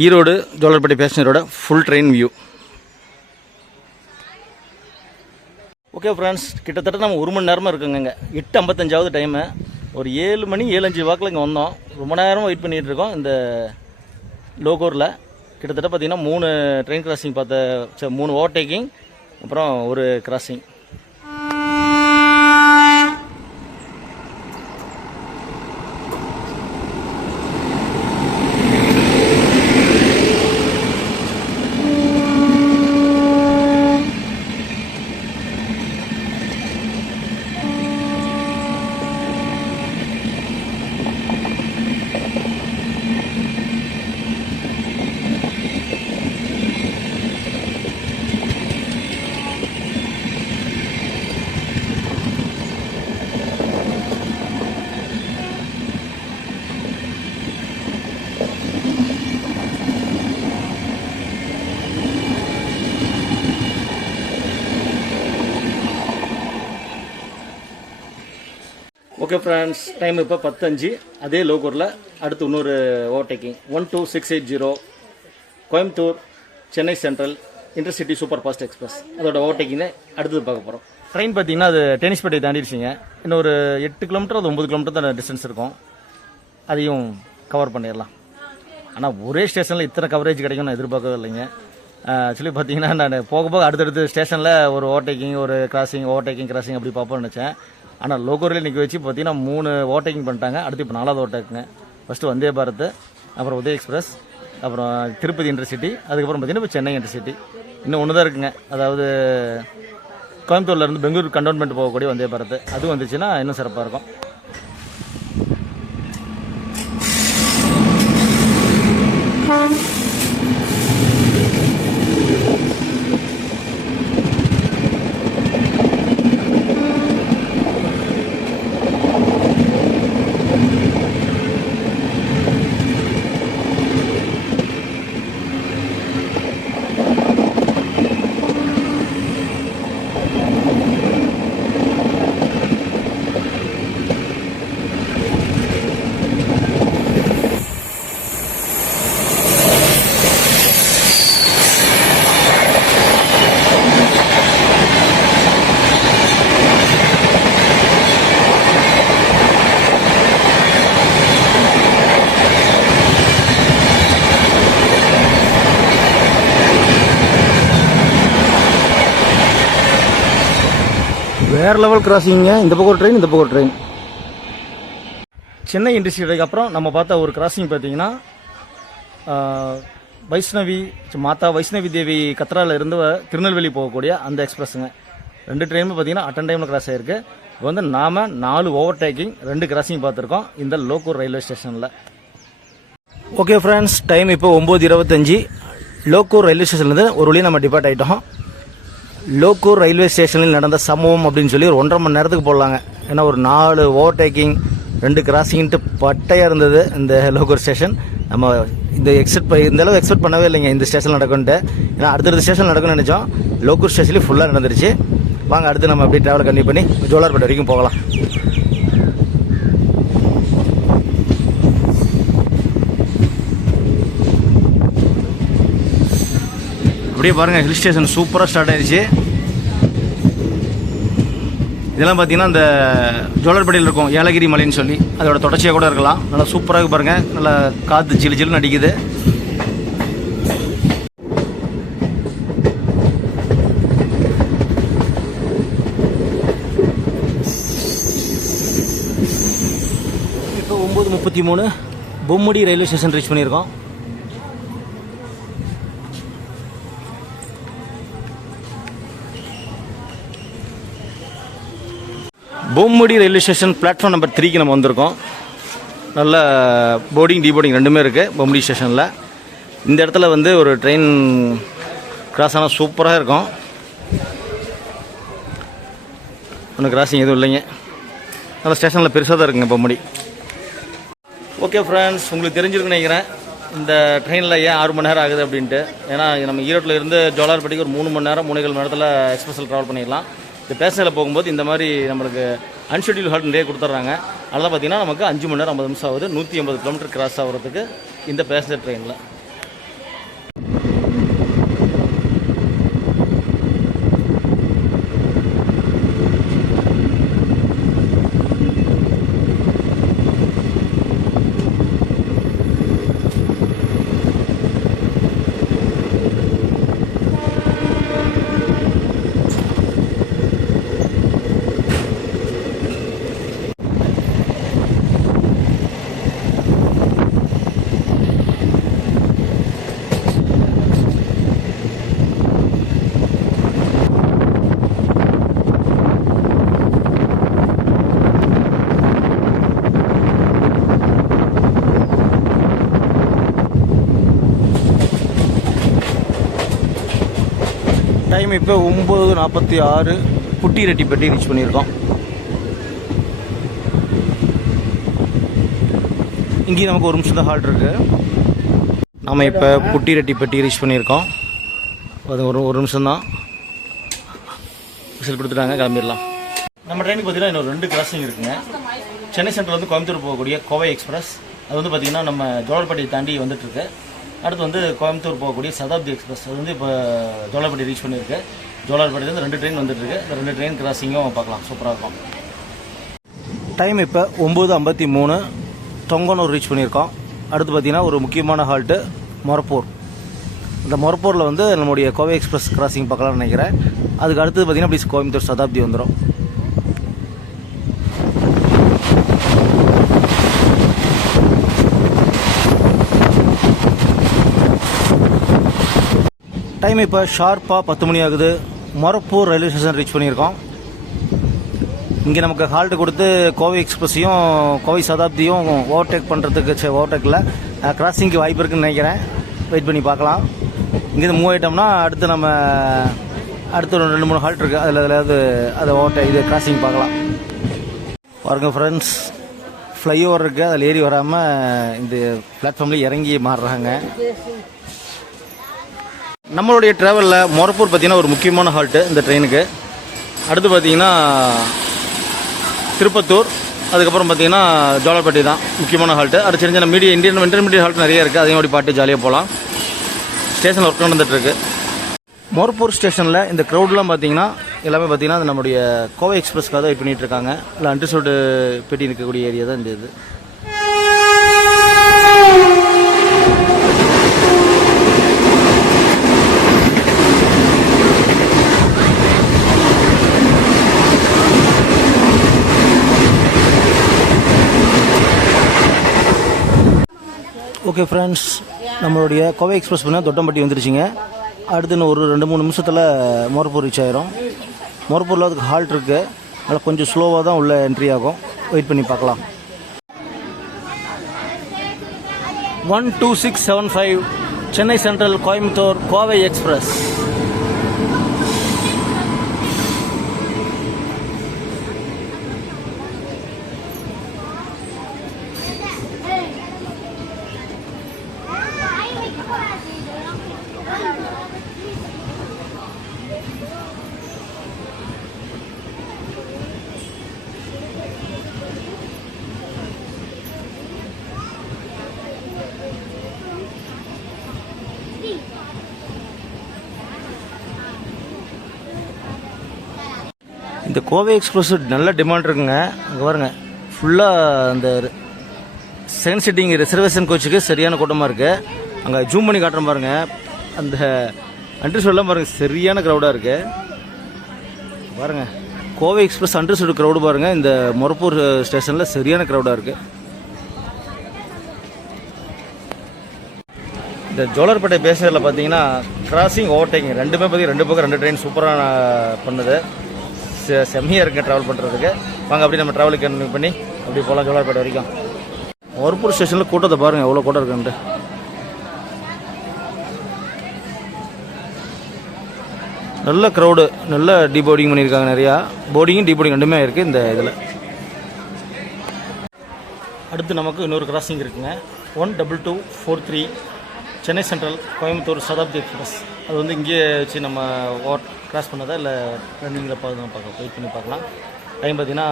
ஈரோடு ஜோலார்பேட்டை பேசஞ்சரோட full train view. Okay friends, கிட்டத்தட்ட நம்ம 1 மணி நேரமாக இருக்குங்க. 8:55 டைமு. ஒரு 7 மணி 7:05 வாக்கில் இங்கே வந்தோம். ரொம்ப நேரமாக வெயிட் பண்ணிகிட்டு இருக்கோம் இந்த லோகூரில். கிட்டத்தட்ட பார்த்தீங்கன்னா 3 ட்ரெயின் கிராசிங் 3 ஓவர்டேக்கிங், அப்புறம் ஒரு கிராசிங். ஓகே ஃப்ரெண்ட்ஸ், டைம் இப்போ 10:05. அதே லோகூரில் அடுத்து இன்னொரு overtaking 12680 Coimbatore Chennai central intercity super fast express, அதோட ஓவர்டேக்கிங் அடுத்தது பார்க்க போகிறோம். ட்ரெயின் பார்த்தீங்கன்னா அது டென்னிஸ்பேட்டை தாண்டிடுச்சிங்க. இன்னொரு 8 கிலோமீட்டர் அது 9 கிலோமீட்டர் தான் டிஸ்டன்ஸ் இருக்கும். அதையும் கவர் பண்ணிடலாம். ஆனால் ஒரே ஸ்டேஷனில் இத்தனை கவரேஜ் கிடைக்கும் நான் எதிர்பார்க்கவே இல்லைங்க. ஆக்சுவலி பார்த்தீங்கன்னா நான் போக போக அடுத்தடுத்த ஸ்டேஷனில் ஒரு ஓவர்டேக்கிங், ஒரு கிராசிங், ஓவர்டேக்கிங் கிராசிங் அப்படி பார்ப்போம்னு நினச்சேன். ஆனால் லோகூரில் நிற்க வச்சு பார்த்தீங்கன்னா 3 ஓவர்டேக்கிங் பண்ணிட்டாங்க. அடுத்து இப்போ 4வது ஓவர்டேக்குங்க. ஃபஸ்ட்டு வந்தே பாரத், அப்புறம் உதய் எக்ஸ்பிரஸ், அப்புறம் திருப்பதி இன்டர்சிட்டி, அதுக்கப்புறம் பார்த்தீங்கன்னா இப்போ சென்னை இன்டர்சிட்டி. இன்னும் ஒன்று தான் இருக்குங்க. அதாவது கோயம்புத்தூர்லேருந்து பெங்களூர் கண்டோன்மெண்ட் போகக்கூடிய வந்தே பாரத், அதுவும் வந்துச்சுன்னா இன்னும் சிறப்பாக இருக்கும். வேறு லெவல் கிராசிங்க. இந்த பக்கம் ஒரு ட்ரெயின், இந்த பக்கம் ஒரு ட்ரெயின். சென்னை இண்டஸ்ட்ரிக்கு அப்புறம் நம்ம பார்த்த ஒரு கிராசிங் பார்த்தீங்கன்னா வைஷ்ணவி மாதா வைஷ்ணவி தேவி கத்ராவில் இருந்து திருநெல்வேலி போகக்கூடிய அந்த எக்ஸ்பிரஸுங்க. 2 ட்ரெயினும் பார்த்தீங்கன்னா அட்டன் டைமில் கிராஸ் ஆகிருக்கு. இப்போ வந்து நாம் 4 ஓவர்டேக்கிங் 2 கிராசிங் பார்த்துருக்கோம் இந்த லோக்கூர் ரயில்வே ஸ்டேஷனில். ஓகே ஃப்ரெண்ட்ஸ், டைம் இப்போ 9:25. லோக்கூர் ரயில்வே ஸ்டேஷன்லேருந்து ஒரு வழியாக நம்ம டிபார்ட் ஆகிட்டோம். லோக்கூர் ரயில்வே ஸ்டேஷனில் நடந்த சம்பவம் அப்படின்னு சொல்லி ஒரு 1.5 மணி நேரத்துக்கு போடலாங்க. ஏன்னா ஒரு 4 ஓவர்டேக்கிங் 2 கிராசிங்ட்டு பட்டையாக இருந்தது இந்த லோக்கூர் ஸ்டேஷன். நம்ம இந்த அளவு எக்ஸ்பெக்ட் பண்ணவே இல்லைங்க இந்த ஸ்டேஷன் நடக்கும்ட்டு. ஏன்னா அடுத்தடுத்த ஸ்டேஷன் நடக்கும்னு நினச்சோம். லோக்கூர் ஸ்டேஷன்லேயும் ஃபுல்லாக நடந்துருச்சு. வாங்க அடுத்து நம்ம அப்படியே ட்ராவலை கண்டினியூ பண்ணி ஜோலார்பேட்டை வரைக்கும் போகலாம். அப்படியே பாருங்கள், ஹில் ஸ்டேஷன் சூப்பராக ஸ்டார்ட் ஆயிடுச்சு. இதெல்லாம் பார்த்தீங்கன்னா இந்த ஜோலார்பேட்டையில் இருக்கும் ஏலகிரி மலைன்னு சொல்லி அதோட தொடர்ச்சியாக கூட இருக்கலாம். நல்லா சூப்பராக பாருங்கள், நல்லா காற்று ஜிலு ஜிலுன்னு அடிக்குது. இப்போ 9:33 பொம்முடி ரயில்வே ஸ்டேஷன் ரீச் பண்ணியிருக்கோம். Bommidi railway station platform number 3க்கு நம்ம வந்திருக்கோம். நல்ல போர்டிங் டீபோர்டிங் ரெண்டுமே இருக்குது பொம்முடி ஸ்டேஷனில். இந்த இடத்துல வந்து ஒரு ட்ரெயின் கிராஸ் ஆனால் சூப்பராக இருக்கும். ஒன்றும் கிராசிங் எதுவும் இல்லைங்க. நல்ல ஸ்டேஷனில் பெருசாக தான் இருக்குங்க பொம்முடி. ஓகே ஃப்ரெண்ட்ஸ், உங்களுக்கு தெரிஞ்சிருக்குன்னு நினைக்கிறேன் இந்த ட்ரெயினில் ஏன் 6 மணி நேரம் ஆகுது அப்படின்ட்டு. ஏன்னா நம்ம ஈரோட்டில் இருந்து ஜோலார்பேட்டைக்கு ஒரு 3 மணி நேரம் 3.25 மணி நேரத்தில் எக்ஸ்பிரஸில் ட்ராவல் பண்ணிடலாம். இந்த பேசஞ்சரில் போகும்போது இந்த மாதிரி நம்மளுக்கு அன்ஷெட்யூல் ஹால்ட் நிறைய கொடுத்துட்றாங்க. அதெல்லாம் பார்த்தீங்கன்னா நமக்கு 5 மணி நேரம் 50 நிமிஷம் ஆகுது 180 கிலோமீட்டர் கிராஸ் ஆகிறதுக்கு இந்த பேசஞ்சர் ட்ரெயினில். டைம் இப்போ 9:46 புட்டிரெட்டிப்பட்டி ரீச் பண்ணியிருக்கோம். இங்கேயும் நமக்கு ஒரு நிமிஷம் தான் ஹால்ட் இருக்குது. நம்ம இப்போ புட்டிரெட்டிப்பட்டி ரீச் பண்ணியிருக்கோம். அது ஒரு நிமிஷம் தான் விசில் கொடுத்துட்டாங்க, கிளம்பிடலாம். நம்ம ட்ரெயினுக்கு பார்த்தீங்கன்னா இன்னொரு 2 கிராசிங் இருக்குங்க. சென்னை சென்ட்ரல் வந்து கோயம்புத்தூர் போகக்கூடிய கோவை எக்ஸ்பிரஸ் அது வந்து பார்த்திங்கன்னா நம்ம ஜோலார்பேட்டையை தாண்டி வந்துட்டுருக்கு. அடுத்து வந்து கோயம்புத்தூர் போகக்கூடிய சதாப்தி எக்ஸ்பிரஸ் அது வந்து இப்போ ஜோலார்பேட்டை ரீச் பண்ணியிருக்கு. ஜோலார்பேட்டையிலேருந்து 2 ட்ரெயின் வந்துட்டுருக்கு. இந்த 2 ட்ரெயின் கிராசிங்கும் பார்க்கலாம், சூப்பராக இருக்கும். டைம் இப்போ 9:53 தொங்கனூர் ரீச் பண்ணியிருக்கோம். அடுத்து பார்த்திங்கன்னா ஒரு முக்கியமான ஹால்ட்டு மொரப்பூர். இந்த மொரப்பூரில் வந்து நம்மளுடைய கோவை எக்ஸ்பிரஸ் கிராசிங் பார்க்கலாம்னு நினைக்கிறேன். அதுக்கு அடுத்தது பார்த்திங்கன்னா ப்ளீஸ் கோயம்புத்தூர் சதாப்தி வந்துடும். டைம் இப்போ ஷார்ப்பாக 10 மணி ஆகுது. மொரப்பூர் ரயில்வே ஸ்டேஷன் ரீச் பண்ணியிருக்கோம். இங்கே நமக்கு ஹால்ட்டு கொடுத்து கோவை எக்ஸ்பிரஸையும் கோவை சதாப்தியும் ஓவர்டேக் பண்ணுறதுக்கு ஓவர்டேக்கில் கிராசிங்க்கு வாய்ப்பு இருக்குதுன்னு நினைக்கிறேன். வெயிட் பண்ணி பார்க்கலாம். இங்கேருந்து மூவ் ஆகிட்டோம்னா அடுத்து நம்ம அடுத்து ஒரு 2-3 ஹால்ட் இருக்குது. அதில் அதை ஓவர்டேக் இது கிராசிங் பார்க்கலாம். பாருங்கள் ஃப்ரெண்ட்ஸ், ஃப்ளைஓவர் இருக்குது, அதில் ஏறி வராமல் இந்த பிளாட்ஃபார்மில் இறங்கி மாறுறாங்க. நம்மளுடைய ட்ராவலில் மொரப்பூர் பார்த்திங்கன்னா ஒரு முக்கியமான ஹால்ட்டு இந்த ட்ரெயினுக்கு. அடுத்து பார்த்திங்கன்னா திருப்பத்தூர், அதுக்கப்புறம் பார்த்திங்கன்னா ஜோலார்பேட்டை தான் முக்கியமான ஹால்ட்டு. அது சின்ன சின்ன இன்டர்மீடியட் ஹால்ட் நிறைய இருக்குது. அதையும் அப்படி பாட்டு ஜாலியாக போகலாம். ஸ்டேஷன் ஒர்க் நடந்துகிட்ருக்கு. மொரப்பூர் ஸ்டேஷனில் இந்த க்ரௌட்லாம் பார்த்திங்கன்னா எல்லாமே பார்த்திங்கன்னா அது நம்முடைய கோவை எக்ஸ்பிரஸ்க்காக தான் வெயிட் பண்ணிகிட்டு இருக்காங்க. இல்லை அன்ரிசர்வ்டு பெட்டி இருக்கக்கூடிய ஏரியா தான் இந்த இது. ஓகே ஃப்ரெண்ட்ஸ், நம்மளுடைய கோவை எக்ஸ்பிரஸ் பண்ணால் தொட்டம்பட்டி வந்துருச்சுங்க. அடுத்து இன்னும் ஒரு 2-3 நிமிஷத்தில் மொரப்பூர் ரீச் ஆயிரும். மொரப்பூரில் அதுக்கு ஹால்ட் இருக்குது, அதில் கொஞ்சம் ஸ்லோவாக தான் உள்ள என்ட்ரி ஆகும். வெயிட் பண்ணி பார்க்கலாம். 12675 சென்னை சென்ட்ரல் கோயம்புத்தூர் கோவை எக்ஸ்பிரஸ். இந்த கோவை எக்ஸ்பிரஸ் நல்ல டிமாண்ட் இருக்குங்க. அங்கே பாருங்க, ஃபுல்லாக அந்த செகண்ட் சிட்டிங் ரிசர்வேஷன் கோச்சுக்கு சரியான கூட்டமாக இருக்குது. அங்கே ஜூம் பண்ணி காட்டுற பாருங்க, அந்த அண்டர்சூட்லாம் பாருங்கள், சரியான க்ரௌடாக இருக்குது. பாருங்கள், கோவை எக்ஸ்பிரஸ் அண்டர்சூட் க்ரௌடு பாருங்கள். இந்த மொரப்பூர் ஸ்டேஷனில் சரியான க்ரௌடாக இருக்குது. இந்த ஜோலார்பேட்டை பேசஞ்சரில் பார்த்தீங்கன்னா கிராசிங் ஓவர்டேக்கிங் ரெண்டுமே பார்த்திங்கன்னா 2 பக்கம் 2 ட்ரெயின் சூப்பராக பண்ணுது. செம்மையாக இருக்குங்க ட்ராவல் பண்ணுறதுக்கு. வாங்க அப்படி நம்ம ட்ராவலுக்கு கன்டினியூ பண்ணி அப்படி போகலாம் ஜோலார்பேட்டை வரைக்கும். மொரப்பூர் ஸ்டேஷனில் கூட்டத்தை பாருங்கள், எவ்வளோ கூட்டம் இருக்குன்ட்டு. நல்ல க்ரௌடு, நல்ல டீபோர்டிங் பண்ணியிருக்காங்க. நிறையா போர்டிங்கும் டீபோர்டிங் ரெண்டுமே இருக்குது இந்த இதில். அடுத்து நமக்கு இன்னொரு கிராசிங் இருக்குங்க. 12243 சென்னை சென்ட்ரல் கோயம்புத்தூர் சதாப்தி எக்ஸ்பிரஸ். அது வந்து இங்கேயே வச்சு நம்ம கிராஸ் பண்ணதா இல்லை ரன்னிங்கில் பார்க்கலாம், வெயிட் பண்ணி பார்க்கலாம். டைம் பார்த்திங்கன்னா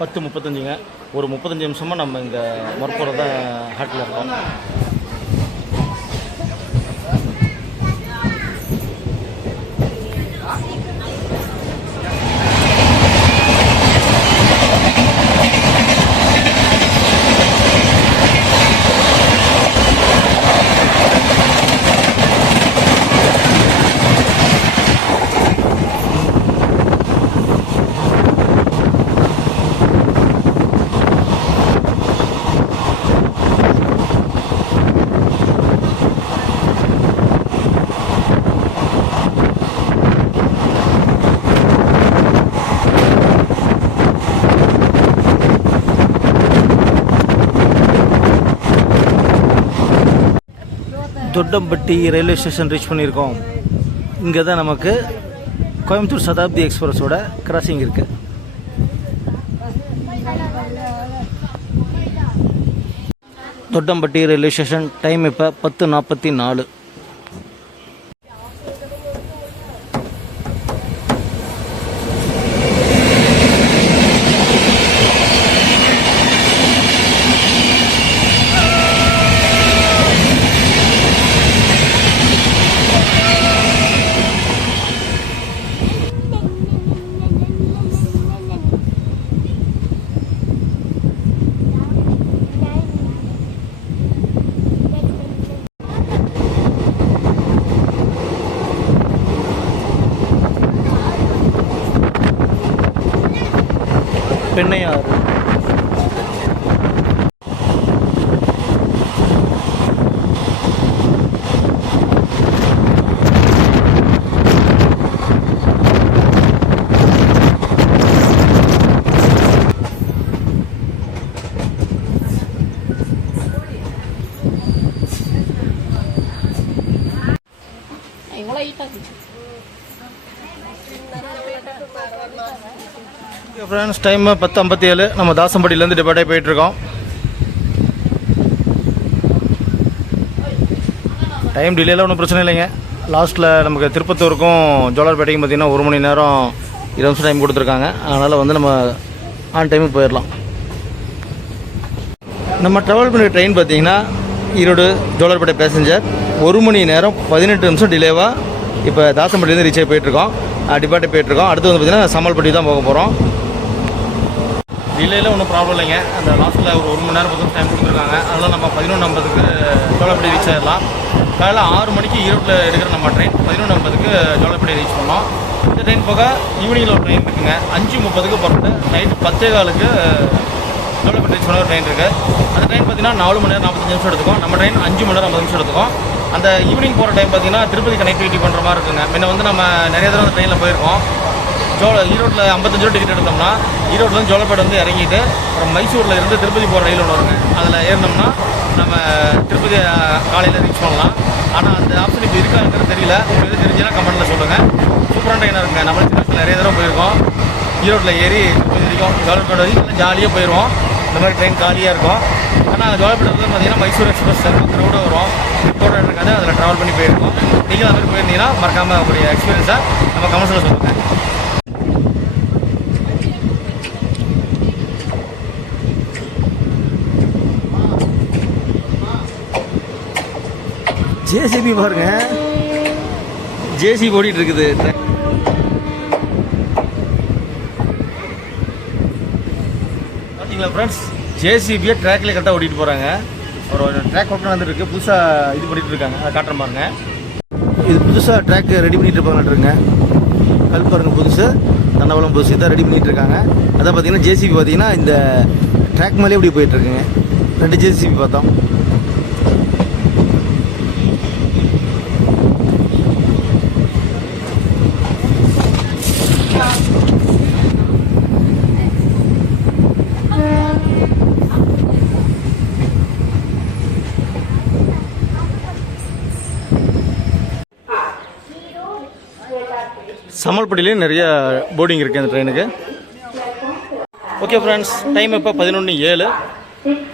10:35ங்க. ஒரு 35 நிமிஷமாக நம்ம இங்கே மொரப்பூர் தான் ஹாட்டில் இருக்கோம். தொட்டம்பட்டி ரயில்வே ஸ்டேஷன் ரீச் பண்ணியிருக்கோம். இங்கே தான் நமக்கு கோயம்புத்தூர் சதாப்தி எக்ஸ்பிரஸோட கிராசிங் இருக்குது. Thottampatti railway station. டைம் இப்போ 10:44. பெண்ணையாறு. Okay friends, time 10:57. நம்ம தாசம்பட்டியிலேருந்து டிபார்ட்டே போயிட்டுருக்கோம். டைம் டிலேலாம் ஒன்றும் பிரச்சனை இல்லைங்க. லாஸ்ட்டில் நமக்கு திருப்பத்தூருக்கும் ஜோலார்பேட்டைக்கும் பார்த்திங்கன்னா 1 மணி நேரம் 20 நிமிஷம் டைம் கொடுத்துருக்காங்க. அதனால் வந்து நம்ம ஆன் டைமுக்கு போயிடலாம். நம்ம ட்ராவல் பண்ணுற ட்ரெயின் பார்த்திங்கன்னா ஈரோடு ஜோலார்பேட்டை பேசஞ்சர் 1 மணி நேரம் 18 நிமிஷம் டிலேவாக இப்போ தாசம்பட்டிலேருந்து ரீச் ஆகி போயிட்டுருக்கோம். டிபார்ட்டே போயிட்டுருக்கோம். அடுத்து வந்து பார்த்திங்கன்னா சமால்பட்டி தான் போக போகிறோம். டிலேயில் ஒன்றும் ப்ராப்ளம் இல்லைங்க. அந்த லாஸ்ட்டில் ஒரு 1 மணி நேரம் 10 டைம் கொடுத்துருக்காங்க. அதனால் நம்ம 11:50க்கு ஜோலார்பேட்டை ரீச் ஆகிடலாம். காலையில் 6 மணிக்கு ஈரோட்டில் எடுக்கிற நம்ம ட்ரெயின் 11:50க்கு ஜோலார்பேட்டை ரீச் பண்ணோம். இந்த ட்ரெயின் போக ஈவினிங்கில் ஒரு ட்ரெயின் இருக்குங்க. 5:30க்கு புறப்பட்டு நைட்டு 10:15க்கு ஜோலார்பேட்டை ரீச் பண்ண ஒரு ட்ரெயின் இருக்குது. அந்த ட்ரெயின் பார்த்திங்கன்னா 4 மணி நேரம் 45 நிமிஷம் எடுத்துக்கும். நம்ம ட்ரெயின் 5 மணி நேரம் 50 நிமிஷம் எடுத்துக்கும். அந்த ஈவினிங் போகிற டைம் பார்த்திங்கன்னா திருப்பதி கனெக்டிவிட்டி பண்ணுற மாதிரி இருக்குங்க. முன்ன வந்து நம்ம நிறைய தடவை அந்த ட்ரெயினில் போயிருக்கோம். ஈரோட்டில் 55 ரூபா டிக்கெட் எடுத்தோம்னா ஈரோட்டில் ஜோலார்பேட்டை வந்து இறங்கிட்டு அப்புறம் மைசூரில் இருந்து திருப்பதி போகிற ரயில் ஒன்று வருங்க. அதில் ஏறினோம்னா நம்ம திருப்பதி காலையில் ரீச் பண்ணலாம். ஆனால் அந்த ஆப்ஷன் இப்போ இருக்காங்கிறது தெரியல. உங்களுக்கு தெரிஞ்சுன்னா கமெண்ட்டில் சொல்லுங்கள். சூப்பரான ட்ரெயினாக இருக்குங்க. நம்ம சின்ன வயசில் நிறைய தடவை போயிருக்கோம். ஈரோட்டில் ஏறி திருப்பதி வரைக்கும் ஜோலார்பேட்டை வரைக்கும் ஜாலியாக போயிடுவோம். இந்த மாதிரி ட்ரெயின் காலியாக இருக்கும். ஆனால் ஜோலார்பேட்டை வந்து பார்த்திங்கன்னா மைசூர் எக்ஸ்பிரஸ் கூட வரும். ரிப்போர்ட் இருக்காது. அதில் ட்ராவல் பண்ணி போயிருக்கோம். நீங்கள் அது மாதிரி போயிருந்தீங்கன்னா மறக்காமல் உங்களுடைய எக்ஸ்பீரியன்ஸை நம்ம கமெண்ட்ஸில் சொல்லுங்கள். ஜேசிபி பாருங்க, ஜேசிபி ஓடிட்டு இருக்குது. பார்த்தீங்களா ஃப்ரெண்ட்ஸ், ஜேசிபியை ட்ராக்ல கரெக்டாக ஓட்டிகிட்டு போகிறாங்க. ஒரு ட்ராக் ஒர்க் வந்துருக்கு. புதுசாக இது பண்ணிட்டு இருக்காங்க. அதை காட்டுற பாருங்க. இது புதுசாக ட்ராக் ரெடி பண்ணிட்டு இருப்பாங்கன்னுருங்க. கல் பாருங்க, புதுசு தண்டவாளம் புதுசு தான் ரெடி பண்ணிட்டு இருக்காங்க. அதான் பார்த்தீங்கன்னா ஜேசிபி பார்த்தீங்கன்னா இந்த ட்ராக் மேலே இப்படி போயிட்டு இருக்குங்க. 2 ஜேசிபி பார்த்தோம். சமால்பட்டிலேயும் நிறைய போர்டிங் இருக்குது அந்த ட்ரெயினுக்கு. ஓகே ஃப்ரெண்ட்ஸ், டைம் இப்போ 11:07.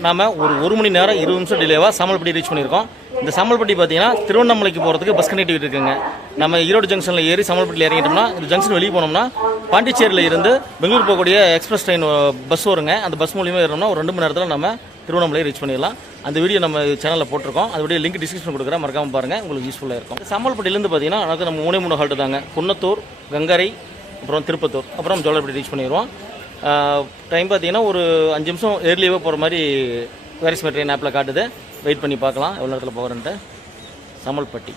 நாம் ஒரு 1 மணி நேரம் 20 நிமிஷம் டிலேவாக சமால்பட்டி ரீச் பண்ணியிருக்கோம். இந்த சமால்பட்டி பார்த்தீங்கன்னா திருவண்ணாமலைக்கு போகிறதுக்கு பஸ் கனெக்டிவிட்டி இருக்குங்க. நம்ம ஈரோடு ஜங்ஷனில் ஏறி சமால்பட்டியில் இறங்கிட்டோம்னா இந்த ஜங்ஷன் வெளியே போனோம்னா பாண்டிச்சேரியில் இருந்து பெங்களூர் போகக்கூடிய எக்ஸ்பிரஸ் ட்ரெயின் பஸ் வருங்க. அந்த பஸ் மூலியமாக ஏறோம்னா ஒரு 2 மணி நேரத்தில் நம்ம திருவண்ணாமலை ரீச் பண்ணிடலாம். அந்த வீடியோ நம்ம சேனலில் போட்டிருக்கோம். அதோடைய லிங்க் டிஸ்கிரிப்ஷன் கொடுக்குறேன், மறக்காமல் பாருங்கள். உங்களுக்கு யூஸ்ஃபுல்லாக இருக்கும். சமால்பட்டியிலேருந்து பார்த்தீங்கன்னா அதுக்கு நம்ம 3 ஹால்ட்டு தாங்க. குன்னத்தூர், கங்கரை, அப்புறம் திருப்பத்தூர், அப்புறம் ஜோலார்பேட்டை ரீச் பண்ணிடுவோம். டைம் பார்த்தீங்கன்னா ஒரு 5 நிமிஷம் ஏர்லியாக போகிற மாதிரி வேரிஸ் ட்ரெயின் ஆப்பில் காட்டுது. வெயிட் பண்ணி பார்க்கலாம் எவ்வளோ நேரத்தில் போகிறேன்ட்டு. சமால்பட்டி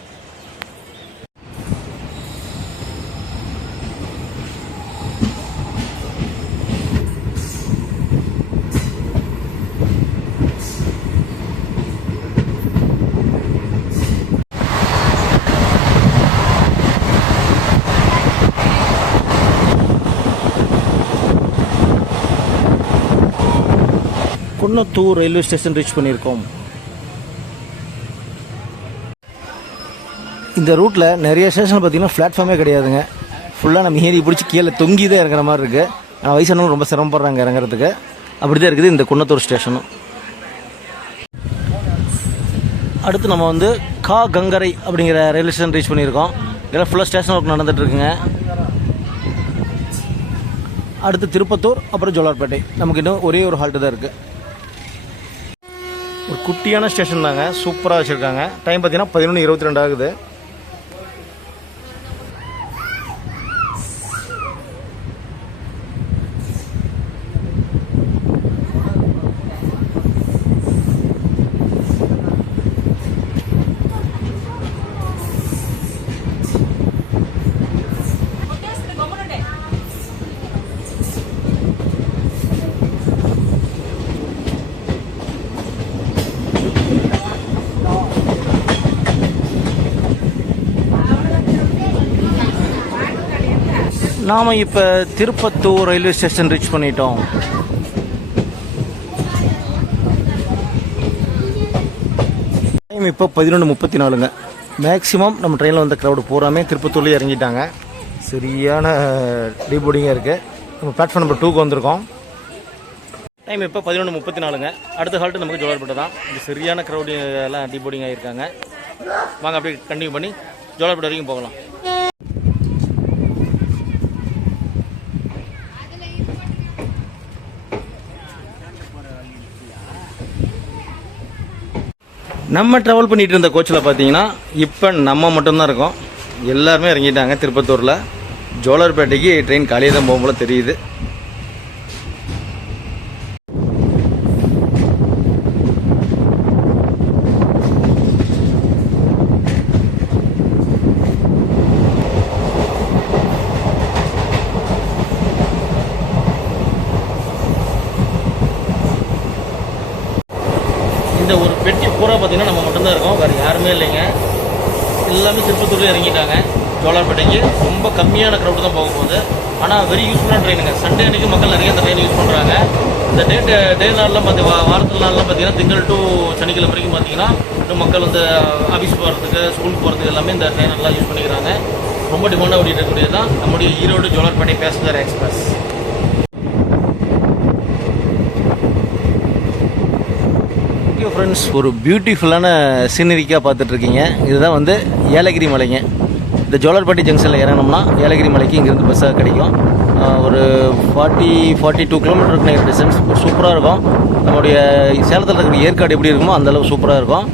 குன்னத்தூர் ரயில்வே ஸ்டேஷன் ரீச் பண்ணியிருக்கோம். இந்த ரூட்டில் நிறைய ஸ்டேஷன் பார்த்தீங்கன்னா பிளாட்ஃபார்மே கிடையாதுங்க. ஃபுல்லாக நம்ம ஏறி பிடிச்சி கீழே தொங்கி தான் இறங்குற மாதிரி இருக்குது. ஆனால் வயசானவங்க ரொம்ப சிரமப்படுறாங்க இறங்குறதுக்கு. அப்படி தான் இருக்குது இந்த குன்னத்தூர் ஸ்டேஷனும். அடுத்து நம்ம வந்து கங்கரை அப்படிங்கிற ரயில்வே ஸ்டேஷன் ரீச் பண்ணியிருக்கோம். இதெல்லாம் ஃபுல்லாக ஸ்டேஷன் ஒர்க் நடந்துகிட்ருக்குங்க. அடுத்து திருப்பத்தூர், அப்புறம் ஜோலார்பேட்டை. நமக்கு இன்னும் ஒரே ஒரு ஹால்ட்டு தான் இருக்குது. ஒரு குட்டியான ஸ்டேஷன் தாங்க, சூப்பராக வச்சுருக்காங்க. டைம் பார்த்தீங்கன்னா 11:22 ஆகுது. நாம் இப்போ திருப்பத்தூர் ரயில்வே ஸ்டேஷன் ரீச் பண்ணிட்டோம். டைம் இப்போ 11:34ங்க. மேக்ஸிமம் நம்ம ட்ரெயினில் வந்த க்ரௌடு பூராமே திருப்பத்தூர்லேயே இறங்கிட்டாங்க. சரியான டீபோர்டிங்காக இருக்குது. நம்ம பிளாட்ஃபார்ம் நம்பர் 2க்கு வந்திருக்கோம். டைம் இப்போ 11:34ங்க. அடுத்த ஹால்ட்டு நமக்கு ஜோலார்பேட்டை தான். இது சரியான க்ரௌடு எல்லாம் டீபோர்டிங் ஆகியிருக்காங்க. வாங்க அப்படியே கண்டினியூ பண்ணி ஜோலார்பேட்டை வரைக்கும் போகலாம். நம்ம ட்ராவல் பண்ணிகிட்டு இருந்த கோச்சில் பார்த்தீங்கன்னா இப்போ நம்ம மட்டும்தான் இருக்கோம். எல்லாருமே இறங்கிட்டாங்க. திருப்பத்தூரில் ஜோலார்பேட்டைக்கு ட்ரெயின் காலையில் தான் போகும்போது தெரியுது. இந்த ஒரு பெட்டி பூரா பார்த்தீங்கன்னா நம்ம மட்டும்தான் இருக்கோம். வேறு யாருமே இல்லைங்க. எல்லாமே திருப்பத்தூர்லேயே இறங்கிட்டாங்க. ஜோலார்பேட்டைக்கு ரொம்ப கம்மியான க்ரௌடு தான் போக போகுது. ஆனால் வெரி யூஸ்ஃபுல்லான ட்ரெயினுங்க. சண்டே அன்றைக்கி மக்கள் நிறைய இந்த ட்ரெயின் யூஸ் பண்ணுறாங்க. இந்த டே நாள்லாம் வாரத்தில் நாள்லாம் பார்த்தீங்கன்னா திங்கள் டு சனிக்கிழமை வரைக்கும் பார்த்தீங்கன்னா இன்னும் மக்கள் வந்து ஆஃபீஸ் போகிறதுக்கு ஸ்கூலுக்கு போகிறதுக்கு எல்லாமே இந்த ட்ரெயின் எல்லாம் யூஸ் பண்ணிக்கிறாங்க. ரொம்ப டிமாண்டாக ஓடிட்டு இருக்கக்கூடியது தான் நம்முடைய Erode Jolarpettai passenger express. Friends, ஒரு பியூட்டிஃபுல்லான சீனரிக்காக பார்த்துட்ருக்கீங்க. இதுதான் வந்து ஏலகிரி மலைங்க. இந்த ஜோலார்பேட்டை ஜங்ஷனில் இறங்கினோம்னா ஏலகிரி மலைக்கு இங்கேருந்து பஸ்ஸாக கிடைக்கும். ஒரு 42 கிலோமீட்டருக்கு நிகர் டிஸ்டன்ஸ். சூப்பராக இருக்கும். நம்முடைய சேலத்தில் இருக்கிற ஏற்காடு எப்படி இருக்குமோ அந்தளவு சூப்பராக இருக்கும்.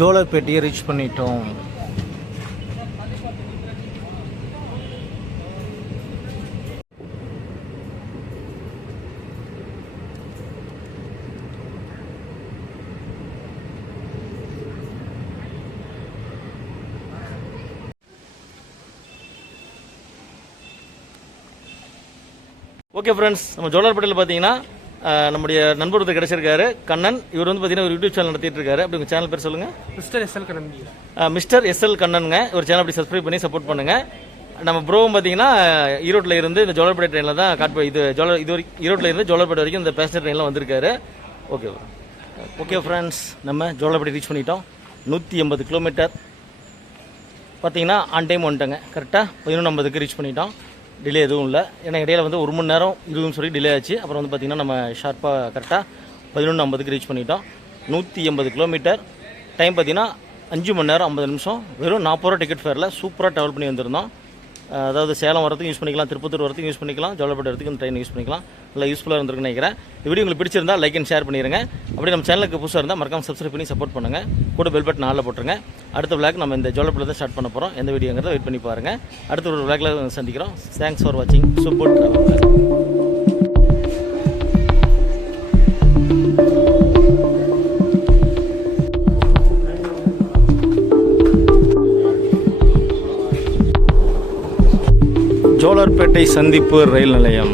ஜோலார்பேட்டையை ரீச் பண்ணிட்டோம். ஓகே ஃப்ரெண்ட்ஸ், நம்ம ஜோலார்பேட்டையில் பார்த்தீங்கன்னா நம்முடைய நண்பர் ஒருத்தர் கிடைச்சிருக்காரு, கண்ணன். இவர் வந்து பார்த்தீங்கன்னா ஒரு யூடியூப் சேனல் நடத்திட்டு இருக்காரு. அப்படி உங்கள் சேனல் பேர் சொல்லுங்கள். Mister SL Kannan. Mister SL கண்ணனுங்க. ஒரு சேனல் அப்படி சப்ஸ்கிரைப் பண்ணி சப்போர்ட் பண்ணுங்கள். நம்ம ப்ரோவும் பார்த்தீங்கன்னா ஈரோட்டில் இருந்து இந்த ஜோலார்பேட்டை ட்ரெயினில் தான் ஈரோட்டில் இருந்து ஜோலார்பேட்டை வரைக்கும் இந்த பேசஞ்சர் ட்ரெயினில் வந்திருக்காரு. ஓகே ஃப்ரெண்ட்ஸ், நம்ம ஜோலார்பேட்டை ரீச் பண்ணிட்டோம். 180 கிலோமீட்டர் பார்த்தீங்கன்னா ஆன் டைம் வந்துட்டோங்க. கரெக்டாக 11:50க்கு ரீச் பண்ணிட்டோம். டிலே எதுவும் இல்லை. ஏன்னா இடையில வந்து 1 மணி நேரம் 20 நிமிஷம் வரைக்கும் டிலே ஆச்சு. அப்புறம் வந்து பார்த்திங்கன்னா நம்ம ஷார்ப்பாக கரெக்டாக 11:50க்கு ரீச் பண்ணிட்டோம். 180 கிலோமீட்டர். டைம் பார்த்திங்கன்னா 5 மணி நேரம் 50 நிமிஷம். வெறும் 40 ரூபா டிக்கெட் ஃபேரில் சூப்பராக ட்ராவல் பண்ணி வந்திருந்தோம். அதாவது சேலம் வரதுக்கும் யூஸ் பண்ணிக்கலாம், திருப்பத்தூர் வரதுக்கும் யூஸ் பண்ணிக்கலாம், ஜோலார்பேட்டை வரதுக்கு இந்த ட்ரெயின் யூஸ் பண்ணிக்கலாம். நல்லா யூஸ்ஃபுல்லாக இருந்திருக்குன்னு நினைக்கிறேன். இந்த வீடியோ உங்களுக்கு பிடிச்சிருந்தா லைக் அண்ட் ஷேர் பண்ணிடுங்க. அப்படி நம்ம சேனலுக்கு புதுசாக இருந்தால் மறக்காம சப்ஸ்கிரைப் பண்ணி சப்போர்ட் பண்ணுங்கள். கூட பெல் பட்டன் ஆளில் போட்டுருங்க. அடுத்த விளாக் நம்ம இந்த ஜோலார்பேட்டை தான் ஸ்டார்ட் பண்ண போகிறோம். எந்த வீடியோங்கிறத வெயிட் பண்ணி பாருங்கள். அடுத்த ஒரு விளாக்ல சந்திக்கிறோம். தேங்க்ஸ் ஃபார் வாட்சிங். Super travel. ஜோலார்பேட்டை சந்திப்பு ரயில் நிலையம்.